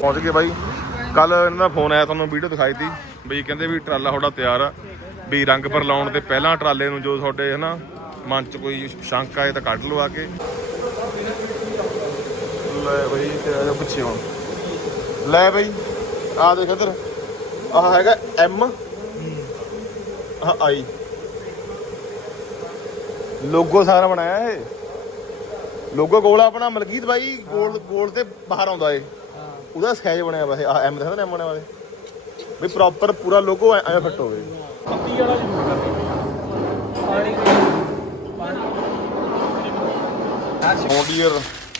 ਪਹੁੰਚ ਗਏ ਬਾਈ। ਕੱਲ ਇਹਨਾਂ ਦਾ ਫੋਨ ਆਇਆ ਤੁਹਾਨੂੰ, ਵੀਡੀਓ ਦਿਖਾਈ ਤੀ, ਬਈ ਕਹਿੰਦੇ ਵੀ ਟਰਾਲਾ ਤੁਹਾਡਾ ਤਿਆਰ ਆ ਵੀ ਰੰਗ ਪਰ ਲਾਉਣ ਤੇ ਪਹਿਲਾਂ ਟਰਾਲੇ ਨੂੰ ਜੋ ਤੁਹਾਡੇ ਹਨਾ, ਮਨ ਚ ਕੋਈ ਸ਼ੰਕਾ ਹੈ ਤਾਂ ਕੱਢ ਲਓ ਆ ਕੇ। ਲੈ ਬਈ, ਤੇ ਆ ਜਾ ਹੁਣ। ਲੈ ਬਈ ਆ ਦੇਖ ਇੱਧਰ, ਆਹ ਹੈਗਾ ਐਮ ਆਹ ਆਈ ਲੋਗੋ ਸਾਰਾ ਬਣਾਇਆ ਇਹ। ਲੋਗੋ ਗੋਲ ਆਪਣਾ ਮਲਕੀਤ ਬਾਈ ਗੋਲ ਗੋਲ ਤੇ ਬਾਹਰ ਆਉਂਦਾ ਏ ਉਹਦਾ ਸਾਈਜ਼ ਬਣਿਆ ਵਾ ਇਹ ਆ ਐਮ ਦਿਖਦਾ ਨਾ ਐਮ ਬਣਿਆ ਵਾ ਪ੍ਰੋਪਰ ਪੂਰਾ ਲੋਗੋ ਐ ਫਿੱਟ ਹੋਵੇ। ਪੱਤੀ ਵਾਲਾ ਜ਼ਰੂਰ ਕਰਨੀ ਪਾਣੀ ਮੋਡੀਅਰ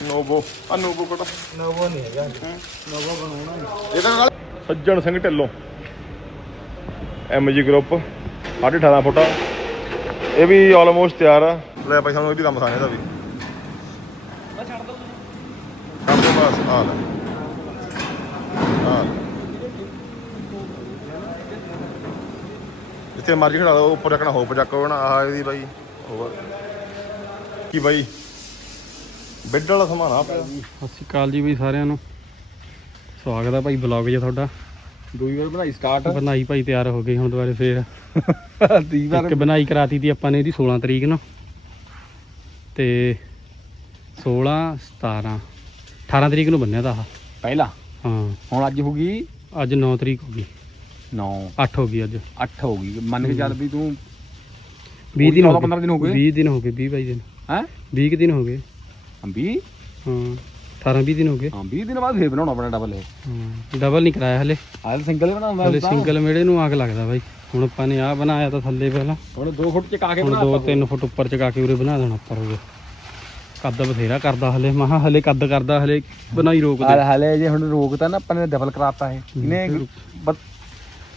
ਨੋਵੋ ਆ ਨੋਵੋ ਕੋਟਾ ਨੋਵੋ ਨਹੀਂ ਹੈਗਾ। ਨੋਵੋ ਬਣਾਉਣਾ ਇਹਦੇ ਨਾਲ Sajjan Singh Dhillon. MG group 18.5 foot ਇਹ ਵੀ ਆਲਮੋਸਟ ਤਿਆਰ ਆ। ਲੈ ਭਾਈ ਸਾਨੂੰ ਇਹ ਵੀ ਕੰਮ ਸਾਨੇ ਦਾ ਵੀ। ਮੈਂ ਛੱਡ ਦਊਂ ਕੰਮ ਤੋਂ ਬਸ ਆ ਲੈ ਆ ਲੈ। ਜਿੱਥੇ ਮਰਜ਼ੀ ਖੜਾ ਲਓ ਉੱਪਰ ਰੱਖਣਾ ਹੋਪ ਚੱਕੋ ਨਾ ਆਹ ਇਹਦੀ ਬਾਈ। ਹੋਰ। ਕੀ ਬਾਈ? ਬੈੱਡ ਵਾਲਾ ਸਮਾਨ ਆ ਪਿਆ। ਸਤਿ ਸ਼੍ਰੀ ਅਕਾਲ ਜੀ ਬਈ ਸਾਰਿਆਂ ਨੂੰ। ਸਵਾਗਤ ਹੈ ਭਾਈ ਬਲੌਗ 'ਚ ਤੁਹਾਡਾ। ਦੂਈ ਵਾਰ ਬਣਾਈ ਸਟਾਰਟ ਬਣਾਈ ਭਾਈ ਤਿਆਰ ਹੋ ਗਈ ਹੁਣ ਦੁਬਾਰੇ ਫੇਰ। ਤੀ ਇੱਕ ਬਣਾਈ ਕਰਾਤੀ ਤੀ ਆਪਾਂ ਨੇ ਇਹਦੀ 16 ਤਰੀਕ ਨੂੰ। ਤੇ 16 17 18 ਤਰੀਕ ਨੂੰ ਬੰਨਿਆ ਤਾਂ ਆਹ। ਪਹਿਲਾ। ਹਾਂ। ਹੁਣ ਅੱਜ ਹੋ ਗਈ ਅੱਜ 9 ਤਰੀਕ ਹੋ ਗਈ। 9 8 ਹੋ ਗਈ ਅੱਜ। 8 ਹੋ ਗਈ। ਮੰਨ ਕੇ ਚੱਲ ਵੀ ਤੂੰ 20 ਦਿਨ ਹੋ 14 15 ਦਿਨ ਹੋ ਗਏ? 20 ਦਿਨ ਹੋ ਗਏ 20 22 ਦਿਨ। ਹੈ? 20 ਕੁ ਦਿਨ ਹੋ ਗਏ। 20 ਹਾਂ 18 20 ਦਿਨ ਹੋ ਗਏ। ਹਾਂ 20 ਦਿਨ ਬਾਅਦ ਫੇਰ ਬਣਾਉਣਾ ਆਪਣਾ ਡਬਲ ਇਹ। ਹਾਂ ਡਬਲ ਨਹੀਂ ਕਰਾਇਆ ਹਲੇ। ਆਹ ਸਿੰਗਲ ਬਣਾਉਂਦਾ ਹਲੇ ਸਿੰਗਲ ਮੇੜੇ ਨੂੰ ਆਗ ਲੱਗਦਾ ਬਾਈ। ਹੁਣ ਆਪਾਂ ਨੇ ਆ ਬਣਾਇਆ ਤਾਂ ਥੱਲੇ ਪਹਿਲਾਂ। ਹੁਣ 2 ਫੁੱਟ ਚਕਾ ਕੇ ਬਣਾ 2-3 ਫੁੱਟ ਉੱਪਰ ਚਕਾ ਕੇ ਉਰੇ ਬਣਾ ਦੇਣਾ ਉੱਪਰ ਹੋਵੇ ਕੱਦ ਬਥੇਰਾ ਕਰਦਾ ਹਲੇ। ਮਹਾ ਹਲੇ ਕੱਦ ਕਰਦਾ ਹਲੇ ਬਣਾਈ ਰੋਕ ਦੇ। ਹਲੇ ਜੇ ਹੁਣ ਰੋਕਤਾ ਨਾ ਆਪਾਂ ਨੇ ਡਬਲ ਕਰਾਤਾ ਇਹ। ਇਹਨੇ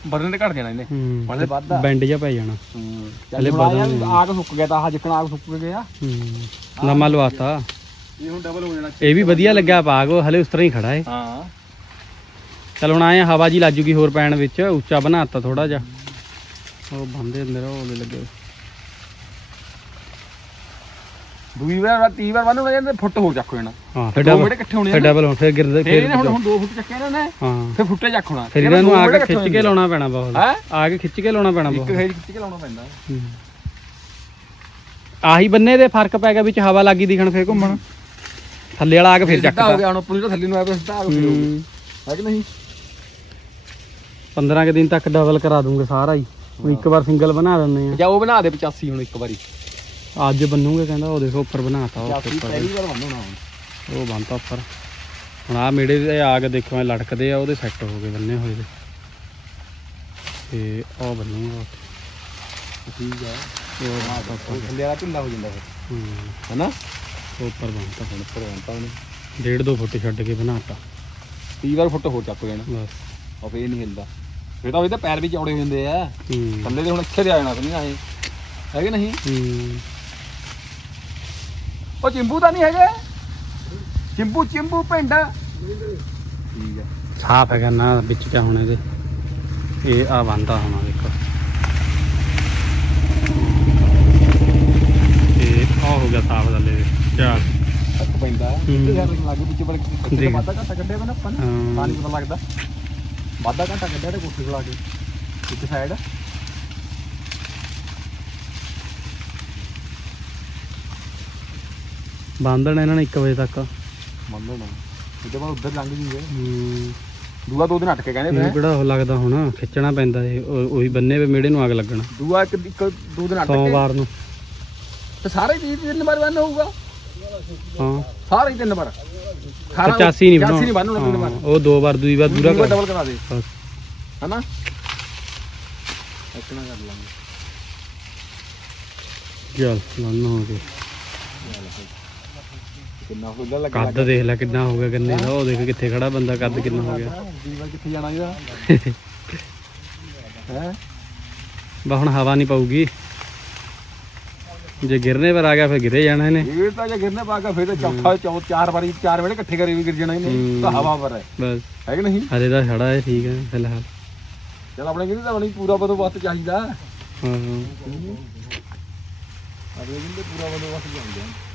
ਬਦਨ ਤੇ ਘਟ ਜਾਣਾ ਇਹਨੇ। ਹਲੇ ਵੱਧ ਆ। ਬੈਂਡ ਜਿਹਾ ਪੈ ਜਾਣਾ। ਹਲੇ ਹਲੇ ਬਾਦਾਂ ਬਦਲਣੇ ਆ। ਆਗ ਸੁੱਕ ਗਿਆ ਤਾਂ ਆਹ ਜਿੱਕਣ ਆਗ ਸੁੱਕ ਗਿਆ। ਹੂੰ ਨਵਾਂ ਲਵਾਤਾ। ਇਹ ਹੁਣ ਡਬਲ ਹੋ ਜਾਣਾ। ਇਹ ਵੀ ਵਧੀਆ ਲੱਗਿਆ ਉਹ ਹਲੇ ਉਸ ਤਰ੍ਹਾਂ ਹੀ ਖੜਾ ਏ। ਹਾਂ। ਚਲ ਹੁਣ ਆਏ ਆ, ਹਵਾ ਜੀ ਲੱਜੂਗੀ ਹੋਰ ਪੈਣ ਵਿੱਚ ਉੱਚਾ ਬਣਾਤਾ ਥੋੜਾ ਜਿਹਾ। ਉਹ ਬੰਦੇ ਅੰਦਰ ਉਹ ਲੱਗੇ ਹੋਏ। ਦੂਈ ਵਾਰ ਤੀਹ ਵਾਰ ਬੰਨੂ ਜਾਂਦੇ ਫੁੱਟ ਹੋ ਚੱਕ ਜਾਣਾ ਹਾਂ ਫਿਰ ਦੋ ਡਬਲ ਮਿੰਟ ਇਕੱਠੇ ਹੋਣੇ ਫਿਰ ਆ ਨਾ। ਡਬਲ ਫਿਰ ਗਿਰਦੇ ਫੇਰ ਫਿਰ ਇਹਨੇ ਹੁਣ ਹੁਣ 2 ਫੁੱਟ ਚੱਕੇ ਇਹਨਾਂ ਨੇ ਹਾਂ। ਫਿਰ ਫੁੱਟੇ ਚੱਕ ਹੋਣਾ। ਫਿਰ ਇਹਨਾਂ ਨੂੰ ਆ ਕੇ ਖਿੱਚ ਕੇ ਲਾਉਣਾ ਪੈਣਾ ਬਹੁਤ। ਹੈ? ਆ ਕੇ ਖਿੱਚ ਕੇ ਲਾਉਣਾ ਪੈਣਾ ਇੱਕ ਬਹੁਤ। ਖੇਜ ਖਿੱਚ ਕੇ ਲਾਉਣਾ ਪੈਂਦਾ। ਹੂੰ। ਆਹੀ ਬੰਨੇ ਦੇ ਫ਼ਰਕ ਪੈ ਗਿਆ ਵਿੱਚ ਹਵਾ ਲੱਗੀ ਦਿਖਣ ਫੇਰ ਘੁੰਮਣ। ਥੱਲੇ ਵਾਲਾ ਆ ਕੇ ਫਿਰ ਸਿੱਧਾ ਹੋ ਚੱਕਦਾ ਗਿਆ ਹੁਣ ਉੱਪਰ ਜਿਹੜਾ ਥੱਲੇ ਨੂੰ ਆਇਆ ਪਿਆ ਸਿੱਧਾ ਆ ਕੇ ਹੂੰ। ਹੈ। ਕਿ ਨਹੀਂ? 15 ਕੁ ਦਿਨ ਤੱਕ ਡਬਲ ਕਰਾ ਦੂੰਗੇ ਸਾਰਾ ਹੀ। ਹੁਣ ਇੱਕ ਵਾਰ ਸਿੰਗਲ ਬਣਾ ਦਿੰਦੇ ਜਾਂ ਉਹ ਬਣਾ ਦੇ 85 ਹੁਣ ਇੱਕ ਵਾਰੀ। ਆ ਅੱਜ ਬੰਨੂਗੇ ਕਹਿੰਦਾ ਉਹ ਦੇਖੋ ਉੱਪਰ ਬਣਾਤਾ ਉਹ 85 ਉੱਪਰ। ਪਹਿਲੀ ਵਾਰ ਬੰਨਣਾ ਹੁਣ। ਉਹ ਬੰਨਤਾ ਉੱਪਰ। ਹੁਣ ਆ ਮੇੜੇ ਦੇ ਆ ਕੇ ਦੇਖੋ ਐ ਲਟਕਦੇ ਆ ਉਹਦੇ ਸੈੱਟ ਹੋ ਗਏ ਬੰਨੇ ਹੋਏ ਦੇ। ਤੇ ਉਹ ਬੰਨੂਗਾ ਠੀਕ ਉਹ ਉੱਪਰ। ਥੱਲੇ ਵਾਲਾ ਢਿੱਲਾ ਹੋ ਜਾਂਦਾ ਫਿਰ। ਹੂੰ। ਹੈਨਾ? ਉਹ ਉੱਪਰ ਬੰਨਤਾ। ਹੁਣ ਉੱਪਰ ਬੰਨਤਾ ਉਹਨੇ। ਡੇਢ ਦੋ ਫੁੱਟ ਛੱਡ ਕੇ ਬਣਾਤਾ। 30 ਵਾਰ ਫੁੱਟ ਹੋ ਚੱਕ ਜਾਣਾ ਬਸ। ਉਹ ਫੇਰ ਨਹੀਂ ਹਿਲਦਾ। ਫੇਰ ਤਾਂ ਉਹਦੇ ਪੈਰ ਵੀ ਚੌੜੇ ਹੋ ਜਾਂਦੇ ਆ ਥੱਲੇ ਦੇ ਹੁਣ ਇੱਥੇ ਦੇ ਆ ਜਾਣਾ ਨਹੀਂ ਆਏ। ਹੈਗੇ ਨਹੀਂ? ਹੂੰ। ਉਹ ਚਿੰਬੂ ਤਾਂ ਨਹੀਂ ਹੈਗੇ। ਚਿੰਬੂ ਚਿੰਬੂ ਪਿੰਡ। ਠੀਕ ਹੈ। ਸਾਫ਼ ਹੈਗਾ ਨਾ ਵਿੱਚ ਕਿਆ ਹੋਣਾ ਇਹਦੇ? ਇਹ ਆ ਬੰਦਾ ਹੋਣਾ ਦੇਖੋ ਇਹ ਆ ਹੋ ਗਿਆ ਸਾਫ਼ ਥੱਲੇ। ਦੇ ਚੱਲ ਫ਼ਰਕ ਪੈਂਦਾ। ਇੱਥੇ ਯਾਰ ਲੱਗੇ ਵਿੱਚ ਬਲ। ਵਾਧਾ ਘਾਟਾ ਕੱਢਿਆ ਆਪਾਂ। ਤਾਂ ਨਹੀਂ ਪਤਾ ਲੱਗਦਾ। ਵਾਧਾ ਘਾਟਾ ਕੱਢਿਆ ਤੇ ਕੋਠੇ ਆ ਕੇ। ਇੱਕ ਸਾਈਡ ਬੰਦਣ ਇਹਨਾਂ ਨੇ 1 ਵਜੇ ਤੱਕ। ਮੰਨ ਲਓ ਨਾ ਉਹਦੇ ਬਾਅਦ ਉੱਧਰ ਲੰਘ ਜੂਗੇ ਹੂੰ। ਦੂਆ ਦੋ ਦਿਨ ਅਟਕੇ ਕਹਿੰਦੇ ਇਹ ਪਏ ਕਿਹੜਾ ਉਹ ਲੱਗਦਾ ਹੁਣ ਖਿੱਚਣਾ ਪੈਂਦਾ ਇਹ ਉਹ- ਉਹੀ ਬੰਨੇ ਵੇ ਮੇੜੇ ਨੂੰ ਅੱਗ ਲੱਗਣਾ। ਦੂਆ ਇੱਕ ਇੱਕ ਦੋ ਦਿਨ ਅਟਕੇ। ਸੋਮਵਾਰ ਨੂੰ। ਤੇ ਸਾਰੇ ਹੀ ਤਿੰਨ ਵਾਰ ਬੰਨ ਹੋਊਗਾ। ਹਾਂ। ਸਾਰੇ ਹੀ ਤਿੰਨ ਵਾਰ। 85 ਨਹੀਂ 85 ਨਹੀਂ ਬੰਨਣਾ ਤਿੰਨ ਵਾਰ। ਹਾਂ, ਉਹ ਦੋ ਵਾਰ ਦੂਈ ਵਾਰ ਦੂਰਾ ਕਰ। ਡਬਲ ਕਰਾ ਦੇ। ਬਸ। ਹਨਾ? ਇਤਨਾ ਕਰ ਲਾਂਗੇ। ਚੱਲ ਲੰਨ ਹੋ ਗਏ। ਕਿੰਨਾ ਲੱਗਾ ਕੱਦ ਦੇਖ ਲੈ ਕਿੰਨਾ ਹੋ ਗਿਆ ਗੰਨੇ ਦਾ ਉਹ ਦੇਖ ਕਿੱਥੇ ਖੜਾ ਬੰਦਾ ਕੱਦ ਕਿੰਨਾ ਹੋ ਗਿਆ। ਦੀਵਾ ਕਿੱਥੇ ਜਾਣਾ ਇਹਦਾ? ਹੈ? ਬਾ ਹੁਣ ਹਵਾ ਨਹੀਂ ਪਾਊਗੀ। ਜੇ ਗਿਰਨੇ ਪਰ ਆ ਗਿਆ ਫਿਰ ਗਿਰੇ ਜਾਣਾ ਇਹਨੇ। ਇਹ ਤਾਂ ਜੇ ਗਿਰਨੇ ਪਾ ਕੇ ਫਿਰ ਤਾਂ ਚੌਥਾ ਚੌ ਚਾਰ ਵਾਰੀ ਚਾਰ ਵੇਲੇ ਇਕੱਠੇ ਕਰੇ ਵੀ ਗਿਰ ਜਾਣਾ ਇਹਨੇ। ਤਾਂ ਹਵਾ ਪਰ ਹੈ। ਬਸ। ਹੈ ਕਿ ਨਹੀਂ? ਹਰੇ ਦਾ ਛੜਾ ਹੈ ਠੀਕ ਹੈ ਫਿਲਹਾਲ। ਚਲ ਆਪਣੇ ਕਿਹਦੇ ਤਾਂ ਬਣੀ ਪੂਰਾ ਬੰਦੋਬਸਤ ਚਾਹੀਦਾ। ਹਾਂ। ਹਾਂ। ਦਿਨ ਤੇ ਪੂਰਾ ਬੰਦੋਬਸਤ ਚਾਹੀਦਾ।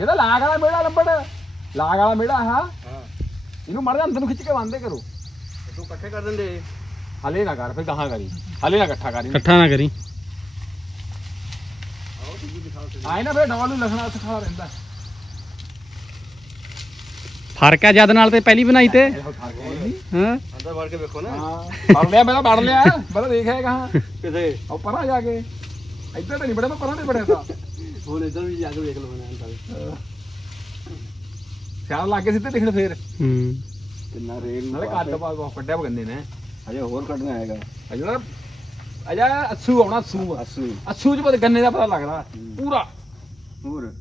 ਇਹ ਤਾਂ ਲਾਗ ਵਾਲਾ ਮੇੜਾ ਲੰਬੜ। ਲਾਗ ਵਾਲਾ ਮੇੜਾ ਹਾਂ। ਇਹਨੂੰ ਮੜ ਜਾ ਅੰਦਰ ਨੂੰ ਖਿੱਚ ਕੇ ਬੰਦੇ ਕਰੋ ਤੂੰ ਇਕੱਠੇ ਕਰ ਦਿੰਦੇ। ਹਲੇ ਨਾ ਕਰ ਫਿਰ ਕਹਾਂ ਕਰੀ। ਹਲੇ ਨਾ ਇਕੱਠਾ ਕਰੀ। ਇਕੱਠਾ ਨਾ ਕਰੀ। ਆਏ ਨਾ ਫਿਰ ਡਬਲ ਨੂੰ ਲਖਣਾ ਸਿਖਾ ਰਹਿੰਦਾ ਫ਼ਰਕ ਹੈ ਜਦ ਨਾਲ ਤੇ ਪਹਿਲੀ ਬਣਾਈ ਤੇ। ਹੈ। ਨਹੀਂ ਹਾਂ। ਅੰਦਰ ਵੜ ਕੇ ਵੇਖੋ ਨਾ। ਹਾਂ। ਪੜ ਲਿਆ ਮੈਂ ਤਾਂ ਪੜ ਲਿਆ। ਮੈਂ ਤਾਂ ਦੇਖਿਆ ਕਹਾਂ ਕਿਥੇ ਉਹ ਪਰਾਂ ਜਾ ਕੇ। ਇੱਧਰ ਤਾਂ ਨਹੀਂ ਬੜਿਆ ਮੈਂ ਪਰਾਂ ਤੇ ਬੜਿਆ ਤਾਂ। ਹੁਣ ਇਧਰ ਵੀ ਜਾ ਕੇ ਵੇਖ ਲਓ ਸਿਆਲ ਲੱਗ ਕੇ ਸਿੱਧੇ ਦਿਖਣ ਫੇਰ। ਹੂੰ। ਕਿੰਨਾ ਰੇਲ ਨਾਲੇ ਕੱਦ ਪਾ ਬਹੁਤ ਕੱਢਿਆ ਬਗੰਨੇ ਨੇ। ਹਜੇ ਹੋਰ ਕੱਢਣਾ ਹੈਗਾ। ਆ ਜਿਹੜਾ ਅਜਾ ਅਸੂ ਆਉਣਾ ਅਸੂ। ਅਸੂ। ਅਸੂ ਚ ਪਤਾ ਗੰਨੇ ਦਾ ਪਤਾ ਲੱਗਦਾ। ਪੂਰਾ। ਹੋਰ?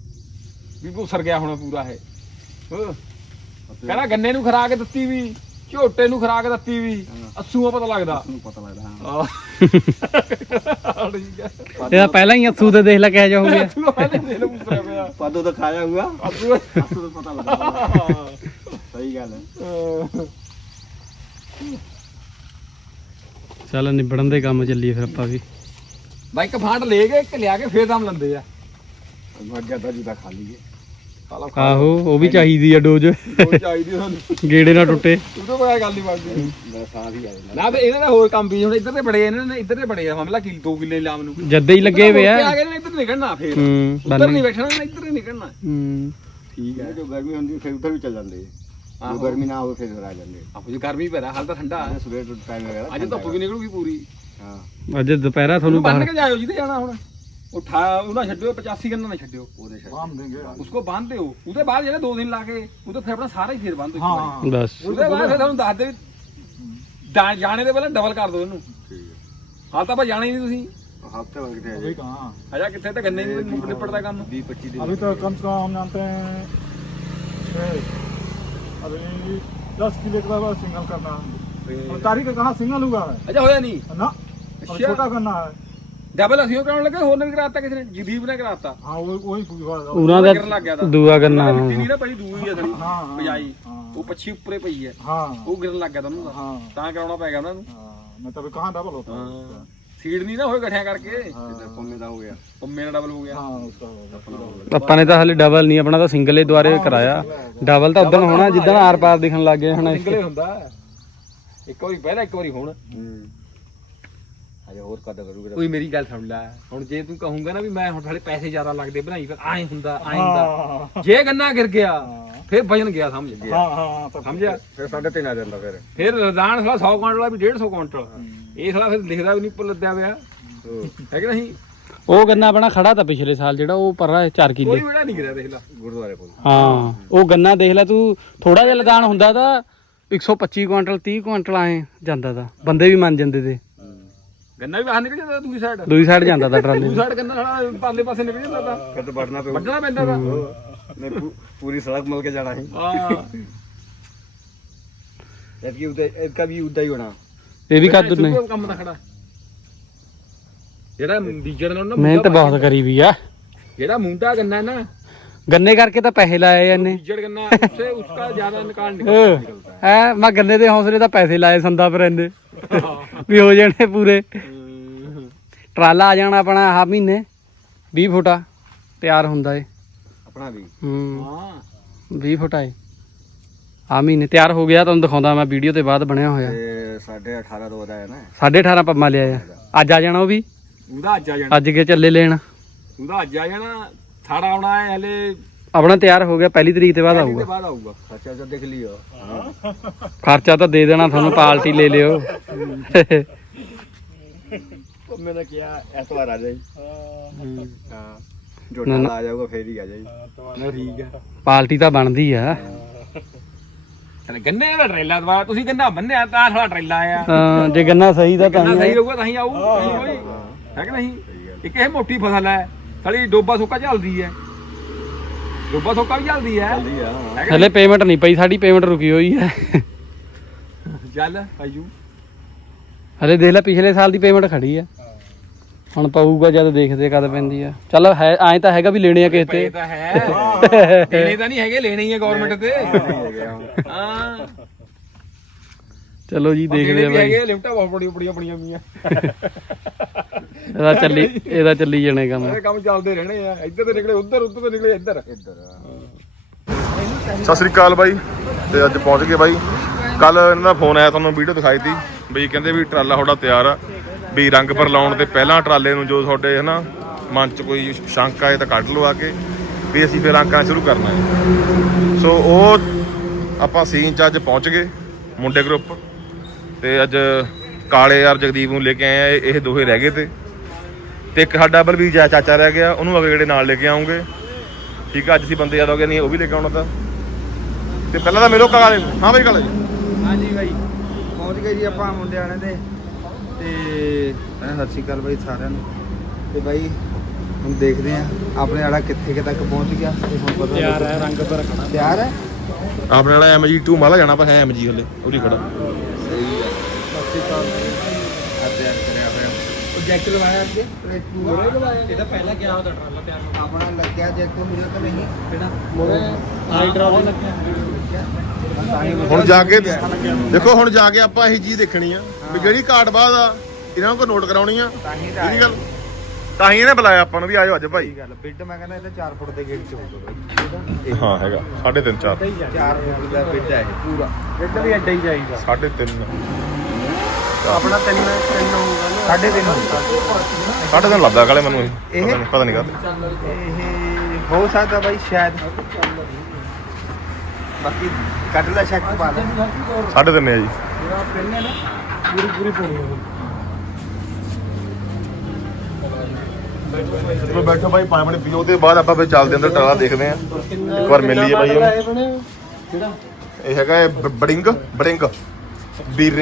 ਵੀ ਭੁਸਰ ਗਿਆ ਹੁਣ ਪੂਰਾ ਇਹ। ਕਹਿੰਦਾ ਗੰਨੇ ਨੂੰ ਖਰਾਕ ਦਿੱਤੀ ਵੀ ਝੋਟੇ ਨੂੰ ਖਰਾਕ ਦਿੱਤੀ ਵੀ ਅਸੂ ਆ ਪਤਾ ਲੱਗਦਾ। ਪਤਾ ਲੱਗਦਾ ਹੈ। ਇਹਦਾ ਪਹਿਲਾਂ ਹੀ ਅਥੂ ਤੇ ਦੇਖ ਲੈ ਕਿਹੋ ਹੋ ਗਿਆ। ਅਸੂ ਪਿਆ ਪਾਦੋ ਤਾਂ ਖਾਇਆ ਹੁਆ ਅਸੂ ਅਸੂ ਦਾ ਪਤਾ ਲੱਗਦਾ ਸਹੀ ਗੱਲ ਹੈ। ਚੱਲ ਨਿਬੜਨ ਦੇ ਕੰਮ ਚੱਲੀਏ ਫਿਰ ਆਪਾਂ ਵੀ। ਬਾਈ ਇੱਕ ਫਾਂਟ ਲੈ ਕੇ ਇੱਕ ਲਿਆ ਕੇ ਫੇਰ ਦਮ ਲੰਦੇ ਆ। ਮਰ ਗਿਆ ਤਾਂ ਜੁਦਾ ਖਾ ਲਈਏ। ਕਾਲਾ ਆਹੋ ਉਹ ਵੀ ਚਾਹੀਦੀ ਆ ਡੋਜ। ਉਹ ਚਾਹੀਦੀ ਸਾਨੂੰ। ਗੇੜੇ ਨਾ ਟੁੱਟੇ। ਉਹਦੇ ਬਗੈਰ ਗੱਲ ਨਹੀਂ ਬਣਦੀ ਮੇਰਾ ਸਾਹ ਹੀ ਆ ਜਾਂਦਾ। ਨਾ ਤੇ ਇਹਦੇ ਨਾਲ ਹੋਰ ਕੰਮ ਵੀ ਹੁਣ ਇੱਧਰ ਤੇ ਬੜੇ ਇਹਨਾਂ ਨੇ ਇੱਧਰ ਤੇ ਬੜੇ ਆ। ਮਾਮਲਾ ਕੀ 2 ਕਿੱਲੇ ਲਾਮ ਨੂੰ। ਜੱਦੇ ਹੀ ਲੱਗੇ ਵੇ ਆ। ਆ ਗਏ ਨੇ ਇੱਧਰ ਨਿਕਲਣਾ ਫੇਰ। ਹੂੰ ਉੱਧਰ ਬੰਨ ਨਹੀਂ ਬੈਠਣਾ ਨਾ ਇੱਧਰ ਹੀ ਨਿਕਲਣਾ। ਹੂੰ। ਠੀਕ ਹੈ ਜੋ ਗਰਮੀ ਹੁੰਦੀ ਫਿਰ ਉਧਰ ਵੀ ਚੱਲ ਜਾਂਦੇ। ਜੋ ਗਰਮੀ ਨਾ ਹੋਵੇ ਫਿਰ ਆ ਜਾਂਦੇ। ਆਪੋ ਜੀ ਗਰਮੀ ਪੈਰਾ ਹਾਲ ਤਾਂ ਠੰਡਾ। ਹਾਂ ਸਵੇਰ ਤੋਂ ਟਾਈਮ ਵਗੈਰਾ ਅੱਜ ਧੁੱਪ ਵੀ ਨਿਕਲੂਗੀ ਪੂਰੀ। ਹਾਂ। ਅੱਜ ਦੁਪਹਿਰਾ ਤੁਹਾਨੂੰ ਤੁਹਾਨੂੰ ਬੰਨ ਬਾਹਰ ਕੇ ਜਾਇਓ ਜਿਹਦੇ ਜਾਣਾ ਹੁਣ। ਉਠਾ ਉਹਨਾਂ ਛੱਡਿਓ 85 ਗੰਨਾ ਨਾ ਛੱਡਿਓ ਉਹਦੇ ਛੱਡ ਬਾਂਧ ਦੇਂਗੇ ਉਸਕੋ ਬਾਂਧ ਦਿਓ ਉਹਦੇ ਬਾਅਦ ਜਿਹੜੇ 2 ਦਿਨ ਲਾ ਕੇ ਉਹਦੇ ਫਿਰ ਆਪਣਾ ਸਾਰਾ ਹੀ ਫੇਰ ਬੰਦ ਹੋ ਹਾਂ ਬਸ ਉਹਦੇ ਬਾਅਦ ਫਿਰ ਤੁਹਾਨੂੰ ਦੱਸ ਦੇ ਵੀ ਜਾ- ਜਾਣੇ ਦੇ ਪਹਿਲਾਂ ਡਬਲ ਕਰ ਦਿਓ ਇਹਨੂੰ ਠੀਕ ਹੈ ਹਾਲ ਤਾਂ ਆਪਾਂ ਜਾਣਾ ਹੀ ਨਹੀਂ ਤੁਸੀਂ ਹਫਤੇ ਵਗ ਗਏ अभी कहाँ ਅਜਾ ਕਿੱਥੇ ਤਾਂ ਗੰਨੇ ਨਹੀਂ ਨਿਪੜਦਾ ਕੰਮ 20 25 दिन अभी तो कम से कम हम जानते हैं छः अभी दस किलो के बाद सिंगल करना है और तारीख का कहाँ सिंगल हुआ है ਅਜਾ होया नहीं ना अब अच्छा। छोटा करना है ਡਬਲ ਅਸੀਂ ਉਹ ਕਰਾਉਣ ਲੱਗੇ ਹੋਰ ਨੇ ਵੀ ਕਰਾਤਾ ਕਿਸੇ ਨੇ ਜਦੀਪ ਨੇ ਕਰਾਤਾ हाँ वो वही हुआ है। ਉਹਨਾਂ ਕਰਨ ਲੱਗ ਗਿਆ ਦਾ ਤਾਂ। ਦੂਆ ਕਰਨਾ ਮਿੱਟੀ ਨਹੀਂ ਨਾ ਪਈ ਦੂਈ ਆ ਥੜੀ ਹਾਂ, ਹਾਂ, ਬਜਾਈ ਹਾਂ। ਉਹ ਪੱਛੀ ਉੱਪਰੇ ਪਈ ਹੈ हाँ ਉਹ ਗਿਰਨ ਲੱਗ ਗਿਆ ਤੁਹਾਨੂੰ हाँ ਤਾਂ ਕਰਾਉਣਾ ਪੈ ਗਿਆ ਉਹਨਾਂ ਨੂੰ हाँ मैं तभी कहाँ डबल होता है ਹਾਂ ਸੀਡ ਨਹੀਂ ਨਾ ਹੋਏ ਗਠਿਆਂ ਕਰਕੇ इधर कम में हो गया ਪੰਮੇ ਨਾਲ ਡਬਲ ਹੋ ਗਿਆ हाँ उसका हो गया, पूरा हो गया। ਆਪਾਂ ਨੇ ਤਾਂ ਹਲੇ ਡਬਲ ਨਹੀਂ ਆਪਣਾ ਤਾਂ ਸਿੰਗਲ ਹੀ ਦੁਆਰੇ ਕਰਾਇਆ ਡਬਲ ਤਾਂ ਉਦੋਂ ਹੋਣਾ ਜਿੱਦਣ ਆਰ ਪਾਰ ਦਿਖਣ ਲੱਗ ਗਏ ਹੁਣ ਸਿੰਗਲੇ ਹੁੰਦਾ ਇੱਕ ਵਾਰੀ ਪਹਿਲਾਂ ਇੱਕ ਵਾਰੀ ਹੁਣ ਹਜੇ ਹੋਰ ਕਦ ਕਰੂਗਾ ਕੋਈ ਮੇਰੀ ਗੱਲ ਸੁਣ ਲੈ। ਹੁਣ ਜੇ ਤੂੰ ਕਹੂੰਗਾ ਨਾ ਵੀ ਮੈਂ ਹੁਣ ਥਾਲੇ ਪੈਸੇ ਜ਼ਿਆਦਾ ਲੱਗਦੇ ਬਣਾਈ ਫਿਰ ਐਂ ਹੁੰਦਾ ਐਂ ਹੁੰਦਾ। ਜੇ ਗੰਨਾ ਗਿਰ ਗਿਆ ਫਿਰ ਵਜਨ ਗਿਆ ਸਮਝ। ਗਿਆ ਹਾਂ ਹਾਂ ਸਮਝਿਆ ਫਿਰ ਸਾਡੇ ਤੇ ਨਾ ਜਾਂਦਾ ਫਿਰ। ਫਿਰ ਰਦਾਨ ਸਾਲਾ 100 ਕੁਇੰਟਲ ਆ ਵੀ 150 ਕੁਇੰਟਲ। ਇਹ ਸਾਲਾ ਫਿਰ ਲਿਖਦਾ ਵੀ ਨਹੀਂ ਪੁੱਲਦਿਆ ਪਿਆ। ਹੈ ਕਿ ਨਹੀਂ? ਉਹ ਗੰਨਾ ਆਪਣਾ ਖੜਾ ਤਾਂ ਪਿਛਲੇ ਸਾਲ ਜਿਹੜਾ ਉਹ ਪਰਰਾ 4 ਕਿੱਲੇ। ਕੋਈ ਬੜਾ ਨਹੀਂ ਗਿਰਿਆ ਦੇਖ ਲੈ। ਗੁਰਦੁਆਰੇ ਕੋਲ। ਹਾਂ ਉਹ ਗੰਨਾ ਦੇਖ ਲੈ ਤੂੰ ਥੋੜਾ ਜਿਹਾ ਲਦਾਨ ਹੁੰਦਾ ਤਾਂ 125 ਕੁਇੰਟਲ 30 ਕੁਇੰਟਲ ਆਏ ਜਾਂਦਾ ਦਾ ਬੰਦੇ ਵੀ ਮੰਨ ਜਾਂਦੇ ਤੇ। ਗੰਨਾ ਵੀ ਬਾਹਰ ਨਿਕਲ ਜਾਂਦਾ ਦੂਜੀ ਸਾਈਡ ਦੂਜੀ ਸਾਈਡ ਜਾਂਦਾ ਤਾਂ ਟਰਾਲੇ ਦੂਜੀ ਸਾਈਡ ਗੰਨਾ ਸਾਲਾ ਪਾਲੇ ਪਾਸੇ ਨਿਕਲ ਜਾਂਦਾ ਤਾਂ। ਫਿਰ ਤਾਂ ਵੜਨਾ ਪਊ। ਵੱਢਣਾ ਪੈਂਦਾ ਤਾਂ। ਨਹੀਂ ਪੂ- ਪੂਰੀ ਸੜਕ ਮਲ ਕੇ ਜਾਣਾ ਹੈ ਹਾਂ। ਜਦਕਿ ਉਦਾਂ ਇਸਕਾ ਵੀ ਉਦਾਂ ਹੀ ਹੋਣਾ। ਇਹ ਵੀ ਕੱਦ ਨੇ। ਸੁੱਕੇ ਕੰਮ ਦਾ ਖੜਾ। ਜਿਹੜਾ ਬੀਜਣ ਨਾਲ ਨਾ ਮਿਹਨਤ ਬਹੁਤ ਕਰੀ ਵੀ ਆ। ਜਿਹੜਾ ਮੁੰਡਾ ਗੰਨਾ ਨਾ ਗੰਨੇ ਕਰਕੇ ਤਾਂ ਪੈਸੇ ਲਾਏ ਇਹਨੇ। ਬੀਜੜ ਗੰਨਾ ਉਸੇ ਉਸका ਜ਼ਿਆਦਾ ਨਿਕਾਲ ਨਿਕਲਦਾ। ਹੈ ਮੈਂ ਗੰਨੇ ਦੇ ਹੌਸਲੇ ਤਾਂ ਪੈਸੇ ਲਾਏ ਸੰਦਾ ਪਰ ਇਹਨੇ। ਵੀ ਹੋ ਜਾਣੇ ਪੂਰੇ। ਟਰਾਲਾ ਆ ਜਾਣਾ ਆਪਣਾ ਆਹ ਮਹੀਨੇ 20 ਫੁੱਟਾ ਤਿਆਰ ਹੁੰਦਾ ਏ। ਆਪਣਾ ਵੀ? ਹੂੰ। ਹਾਂ। 20 ਫੁੱਟਾ ਏ। ਆ ਮਹੀਨੇ ਤਿਆਰ ਹੋ ਗਿਆ ਤੁਹਾਨੂੰ ਦਿਖਾਉਂਦਾ ਮੈਂ ਵੀਡੀਓ ਤੇ ਬਾਅਦ ਬਣਿਆ ਹੋਇਆ। ਤੇ ਸਾਢੇ 18 ਦਾ ਉਹਦਾ ਹੈ ਨਾ 18.5 ਪੰਮਾ ਲਿਆ ਆ। ਅੱਜ ਆ ਜਾਣਾ ਉਹ ਵੀ? ਉਹਦਾ ਅੱਜ ਆ ਜਾਣਾ। ਅੱਜ ਕੇ ਚੱਲੇ ਲੈਣ। ਉਹਦਾ ਅੱਜ ਆ ਜਾਣਾ ਸਾੜਾ ਆਉਣਾ ਹੈ ਹਲੇ ਆਪਣਾ ਤਿਆਰ ਹੋ ਗਿਆ ਪਹਿਲੀ ਤਰੀਕ ਤੇ ਬਾਅਦ ਦੇ ਆਊਗਾ। ਬਾਅਦ ਆਊਗਾ। ਖਰਚਾ ਤਾਂ ਦੇਖ ਲਿਓ। ਖਰਚਾ ਤਾਂ ਦੇ ਦੇਣਾ ਤੁਹਾਨੂੰ ਪਾਰਟੀ ਲੈ ਲਿਓ। ਮੈਂ ਤਾਂ ਕਿਹਾ ਐਤਵਾਰ ਆ ਜਾਈ। ਨਾ, ਹਾਂ ਜੋਟਾ ਆ ਜਾਊਗਾ ਫੇਰ ਹੀ ਆ ਜਾਈ। ਨਾ ਠੀਕ ਹੈ ਪਾਰਟੀ ਤਾਂ ਬਣਦੀ ਆ। ਚਲ ਗੰਨੇ ਦਾ ਟਰੇਲਾ ਦਵਾ ਤੁਸੀਂ ਗੰਨਾ ਬੰਨਿਆ ਤਾਂ ਸਾਡਾ ਟਰੇਲਾ ਆਇਆ। ਹਾਂ, ਜੇ ਗੰਨਾ ਸਹੀ ਤਾਂ ਤਾਂ ਗੰਨਾ ਹੀ ਸਹੀ ਆ। ਰਹੂਗਾ ਤਾਂ ਹੀ ਆਊ। ਨਹੀਂ ਕੋਈ ਹੈ ਕਿ ਨਹੀਂ? ਇੱਕ ਇਹ ਮੋਟੀ ਫਸਲ ਹੈ। ਸਾਲੀ ਡੋਬਾ ਸੁੱਕਾ ਚੱਲਦੀ ਹੈ ਡੋਬਾ ਸੁੱਕਾ ਵੀ ਚੱਲਦੀ ਹੈ ਜਲਦੀ ਆ ਹੈ। ਹਲੇ ਪੇਮੈਂਟ ਨਹੀਂ ਪਈ ਸਾਡੀ ਪੇਮੈਂਟ ਰੁਕੀ ਹੋਈ ਹੈ? ਚੱਲ ਆਜੂ ਹਲੇ ਦੇਖ ਲੈ ਪਿਛਲੇ ਸਾਲ ਦੀ ਪੇਮੈਂਟ ਖੜੀ ਆ ਹੁਣ ਪਊਗਾ ਜਦ ਦੇਖਦੇ ਕਦ ਪੈਂਦੀ ਆ ਚੱਲ ਹੈ ਐਂ ਤਾਂ ਹੈਗਾ ਵੀ ਲੈਣੇ ਆ ਕਿਸੇ ਤੇ। ਤਾਂ ਹੈ। ਲੈਣੇ ਤਾਂ ਨਹੀਂ ਹੈਗੇ ਲੈਣੇ ਹੀ ਹੈ ਗਵਰਨਮੈਂਟ ਤੇ। ਹਾਂ ਚਲੋ ਜੀ ਦੇਖਦੇ ਆ ਬਾਈ। ਲਿਫਟਾਂ ਬਹੁਤ ਬੜੀਆਂ ਬੜੀਆਂ ਬੜੀਆਂ ਮੀਆਂ ਇਹਦਾ ਚੱਲੀ ਇਹਦਾ ਚੱਲੀ ਜਾਣੇ ਕੰਮ। ਇਹ ਕੰਮ ਚੱਲਦੇ ਰਹਿਣੇ ਆ। ਇੱਧਰ ਤੇ ਨਿਕਲੇ ਉੱਧਰ ਉੱਧਰ ਤੇ ਨਿਕਲੇ ਇੱਧਰ। ਸਤਿ ਸ੍ਰੀ ਅਕਾਲ ਬਾਈ ਤੇ ਅੱਜ ਪਹੁੰਚ ਗਏ ਬਾਈ। ਕੱਲ ਇਹਨਾਂ ਦਾ ਫੋਨ ਆਇਆ ਤੁਹਾਨੂੰ ਵੀਡੀਓ ਦਿਖਾਈ ਤੀ ਬਈ ਕਹਿੰਦੇ ਵੀ ਟਰਾਲਾ ਤੁਹਾਡਾ ਤਿਆਰ ਆ ਵੀ ਰੰਗ ਪਰ ਲਾਉਣ ਤੇ ਪਹਿਲਾਂ ਟਰਾਲੇ ਨੂੰ ਜੋ ਤੁਹਾਡੇ ਹਨਾ ਮਨ 'ਚ ਕੋਈ ਸ਼ੰਕਾ ਹੈ ਤਾਂ ਕੱਢ ਲਓ ਆ ਕੇ ਵੀ ਅਸੀਂ ਫਿਰ ਕਰਨਾ ਸ਼ੁਰੂ ਕਰਨਾ ਹੈ। ਸੋ ਉਹ ਆਪਾਂ ਸੀਨ 'ਚ ਅੱਜ ਪਹੁੰਚ ਗਏ ਮੁੰਡੇ ਗਰੁੱਪ ਤੇ ਅੱਜ ਕਾਲੇ ਯਾਰ ਜਗਦੀਪ ਨੂੰ ਲੈ ਕੇ ਆਏ ਆ ਇਹ ਦੋਹੇ ਰਹਿ ਗਏ ਤੇ। ਤੇ ਇੱਕ ਸਾਡਾ ਬਲਵੀਰ ਜੈ ਚਾਚਾ ਰਹਿ ਗਿਆ ਉਹਨੂੰ ਅਗਲੇ ਜਿਹੜੇ ਨਾਲ ਲੈ ਕੇ ਆਉਂਗੇ। ਠੀਕ ਆ ਅੱਜ ਅਸੀਂ ਬੰਦੇ ਜ਼ਿਆਦਾ ਹੋ ਗਏ ਨਹੀਂ ਉਹ ਵੀ ਲੈ ਕੇ ਆਉਣਾ ਤਾਂ। ਤੇ ਪਹਿਲਾਂ ਤਾਂ ਮਿਲੋ ਕਾਲੇ ਨੂੰ। ਹਾਂ ਬਈ ਕਾਲੇ ਹਾਂਜੀ ਬਾਈ ਪਹੁੰਚ ਗਏ ਜੀ ਆਪਾਂ ਮੁੰਡਿਆਣੇ ਦੇ ਤੇ। ਮੈਂ ਸਤਿ ਸ਼੍ਰੀ ਅਕਾਲ ਬਾਈ ਸਾਰਿਆਂ ਨੂੰ। ਤੇ ਬਾਈ ਹੁਣ ਦੇਖਦੇ ਆ ਆਪਣੇ ਵਾਲਾ ਕਿੱਥੇ ਕਿ ਤੱਕ ਪਹੁੰਚ ਗਿਆ। ਤੇ ਹੁਣ ਪਤਾ ਤਿਆਰ ਹੈ ਰੰਗ ਪਰ ਤਿਆਰ ਹੈ? ਆਪਣੇ ਵਾਲਾ MG2 ਮਾਲਾ ਜਾਣਾ ਪਰ ਹੈ MG ਹਲੇ ਉਹਦੀ ਖੜਾ। ਸਹੀ ਹੈ। ਸਤਿ ਸ਼੍ਰੀ ਅਕਾਲ ਆ ਤਿਆਰ ਕਰਿਆ ਹੋਇਆ ਪ੍ਰੋਜੈਕਟ ਲਵਾਇਆ ਅੱਗੇ ਮੋਰੇ ਲਵਾਇਆ ਇਹ ਤਾਂ ਪਹਿਲਾਂ ਗਿਆ ਉਹਦਾ ਟਰਾਲਾ ਤਿਆਰ ਆਪਣਾ ਲੱਗਿਆ ਜੈਕ ਮੁਰੇ ਤਾਂ ਨਹੀਂ। ਕਿਹੜਾ? ਮੋਰੇ। ਹਾਈਡ੍ਰੋਲਿਕ ਲੱਗਿਆ। ਹੁਣ ਜਾ ਕੇ ਦੇਖੋ ਹੁਣ ਜਾ ਕੇ ਆਪਾਂ ਇਹ ਚੀਜ਼ ਦੇਖਣੀ ਆ। ਵੀ ਜਿਹੜੀ ਕਾਟ ਬਾਅਦ ਆ ਇਹਨਾਂ ਨੂੰ ਕੋ ਨੋਟ ਕਰਾਉਣੀ ਆ। ਤਾਂ ਹੀ ਤਾਂ ਇਹਦੀ ਗੱਲ। ਤਾਂ ਹੀ ਇਹਨੇ ਬੁਲਾਇਆ ਆਪਾਂ ਨੂੰ ਵੀ ਆਜੋ ਅੱਜ ਭਾਈ। ਗੱਲ। ਬਿੱਡ ਮੈਂ ਕਹਿੰਦਾ ਇਹਦਾ 4 ਫੁੱਟ ਦੇ ਗੇਟ ਚ ਹੋਊਗਾ ਹਾਂ ਹੈਗਾ। 3.5 4 4 ਫੁੱਟ ਦਾ ਬਿੱਡ ਹੈ ਇਹ ਪੂਰਾ। ਬਿੱਡ ਵੀ ਐਡਾ ਹੀ ਚਾਹੀਦਾ। 3.5 ਆਪਣਾ ਤਿੰਨ ਤਿੰਨ ਹੋਊਗਾ ਨਾ। ਸਾਢੇ ਤਿੰਨ ਸਾਢੇ ਤਿੰਨ ਲੱਭਦਾ ਕਾਲੇ ਮੈਨੂੰ ਇਹ ਇਹ? ਪਤਾ ਨਹੀਂ ਪਤਾ ਨਹੀਂ ਕਾਹਤੇ ਇਹ ਹੋ ਸਕਦਾ ਬਾਈ ਸ਼ਾਇਦ। ਬਾਕੀ ਕੱਢ ਲੈ ਸ਼ੱਕ ਪਾ ਲੈ। ਸਾਢੇ ਤਿੰਨ ਹੈ ਜੀ। ਪਿੰਨ ਹੈ ਨਾ ਪੂਰੀ ਪੂਰੀ ਹੈ ਚਲੋ ਬੈਠੋ ਭਾਈ ਪਾਣੀ ਪਾਣੀ ਪੀਓ। ਤੇ ਬਾਅਦ ਆਪਾਂ ਫਿਰ ਚੱਲਦੇ ਅੰਦਰ ਟਰਾਲਾ ਦੇਖਦੇ ਆ ਇੱਕ ਵਾਰ ਮਿਲ ਲਈਏ ਭਾਈ ਉਹਨੂੰ। ਕਿਹੜਾ? ਇਹ ਹੈਗਾ ਬੜਿੰਗ ਬੜਿੰਗ ਬੀਰ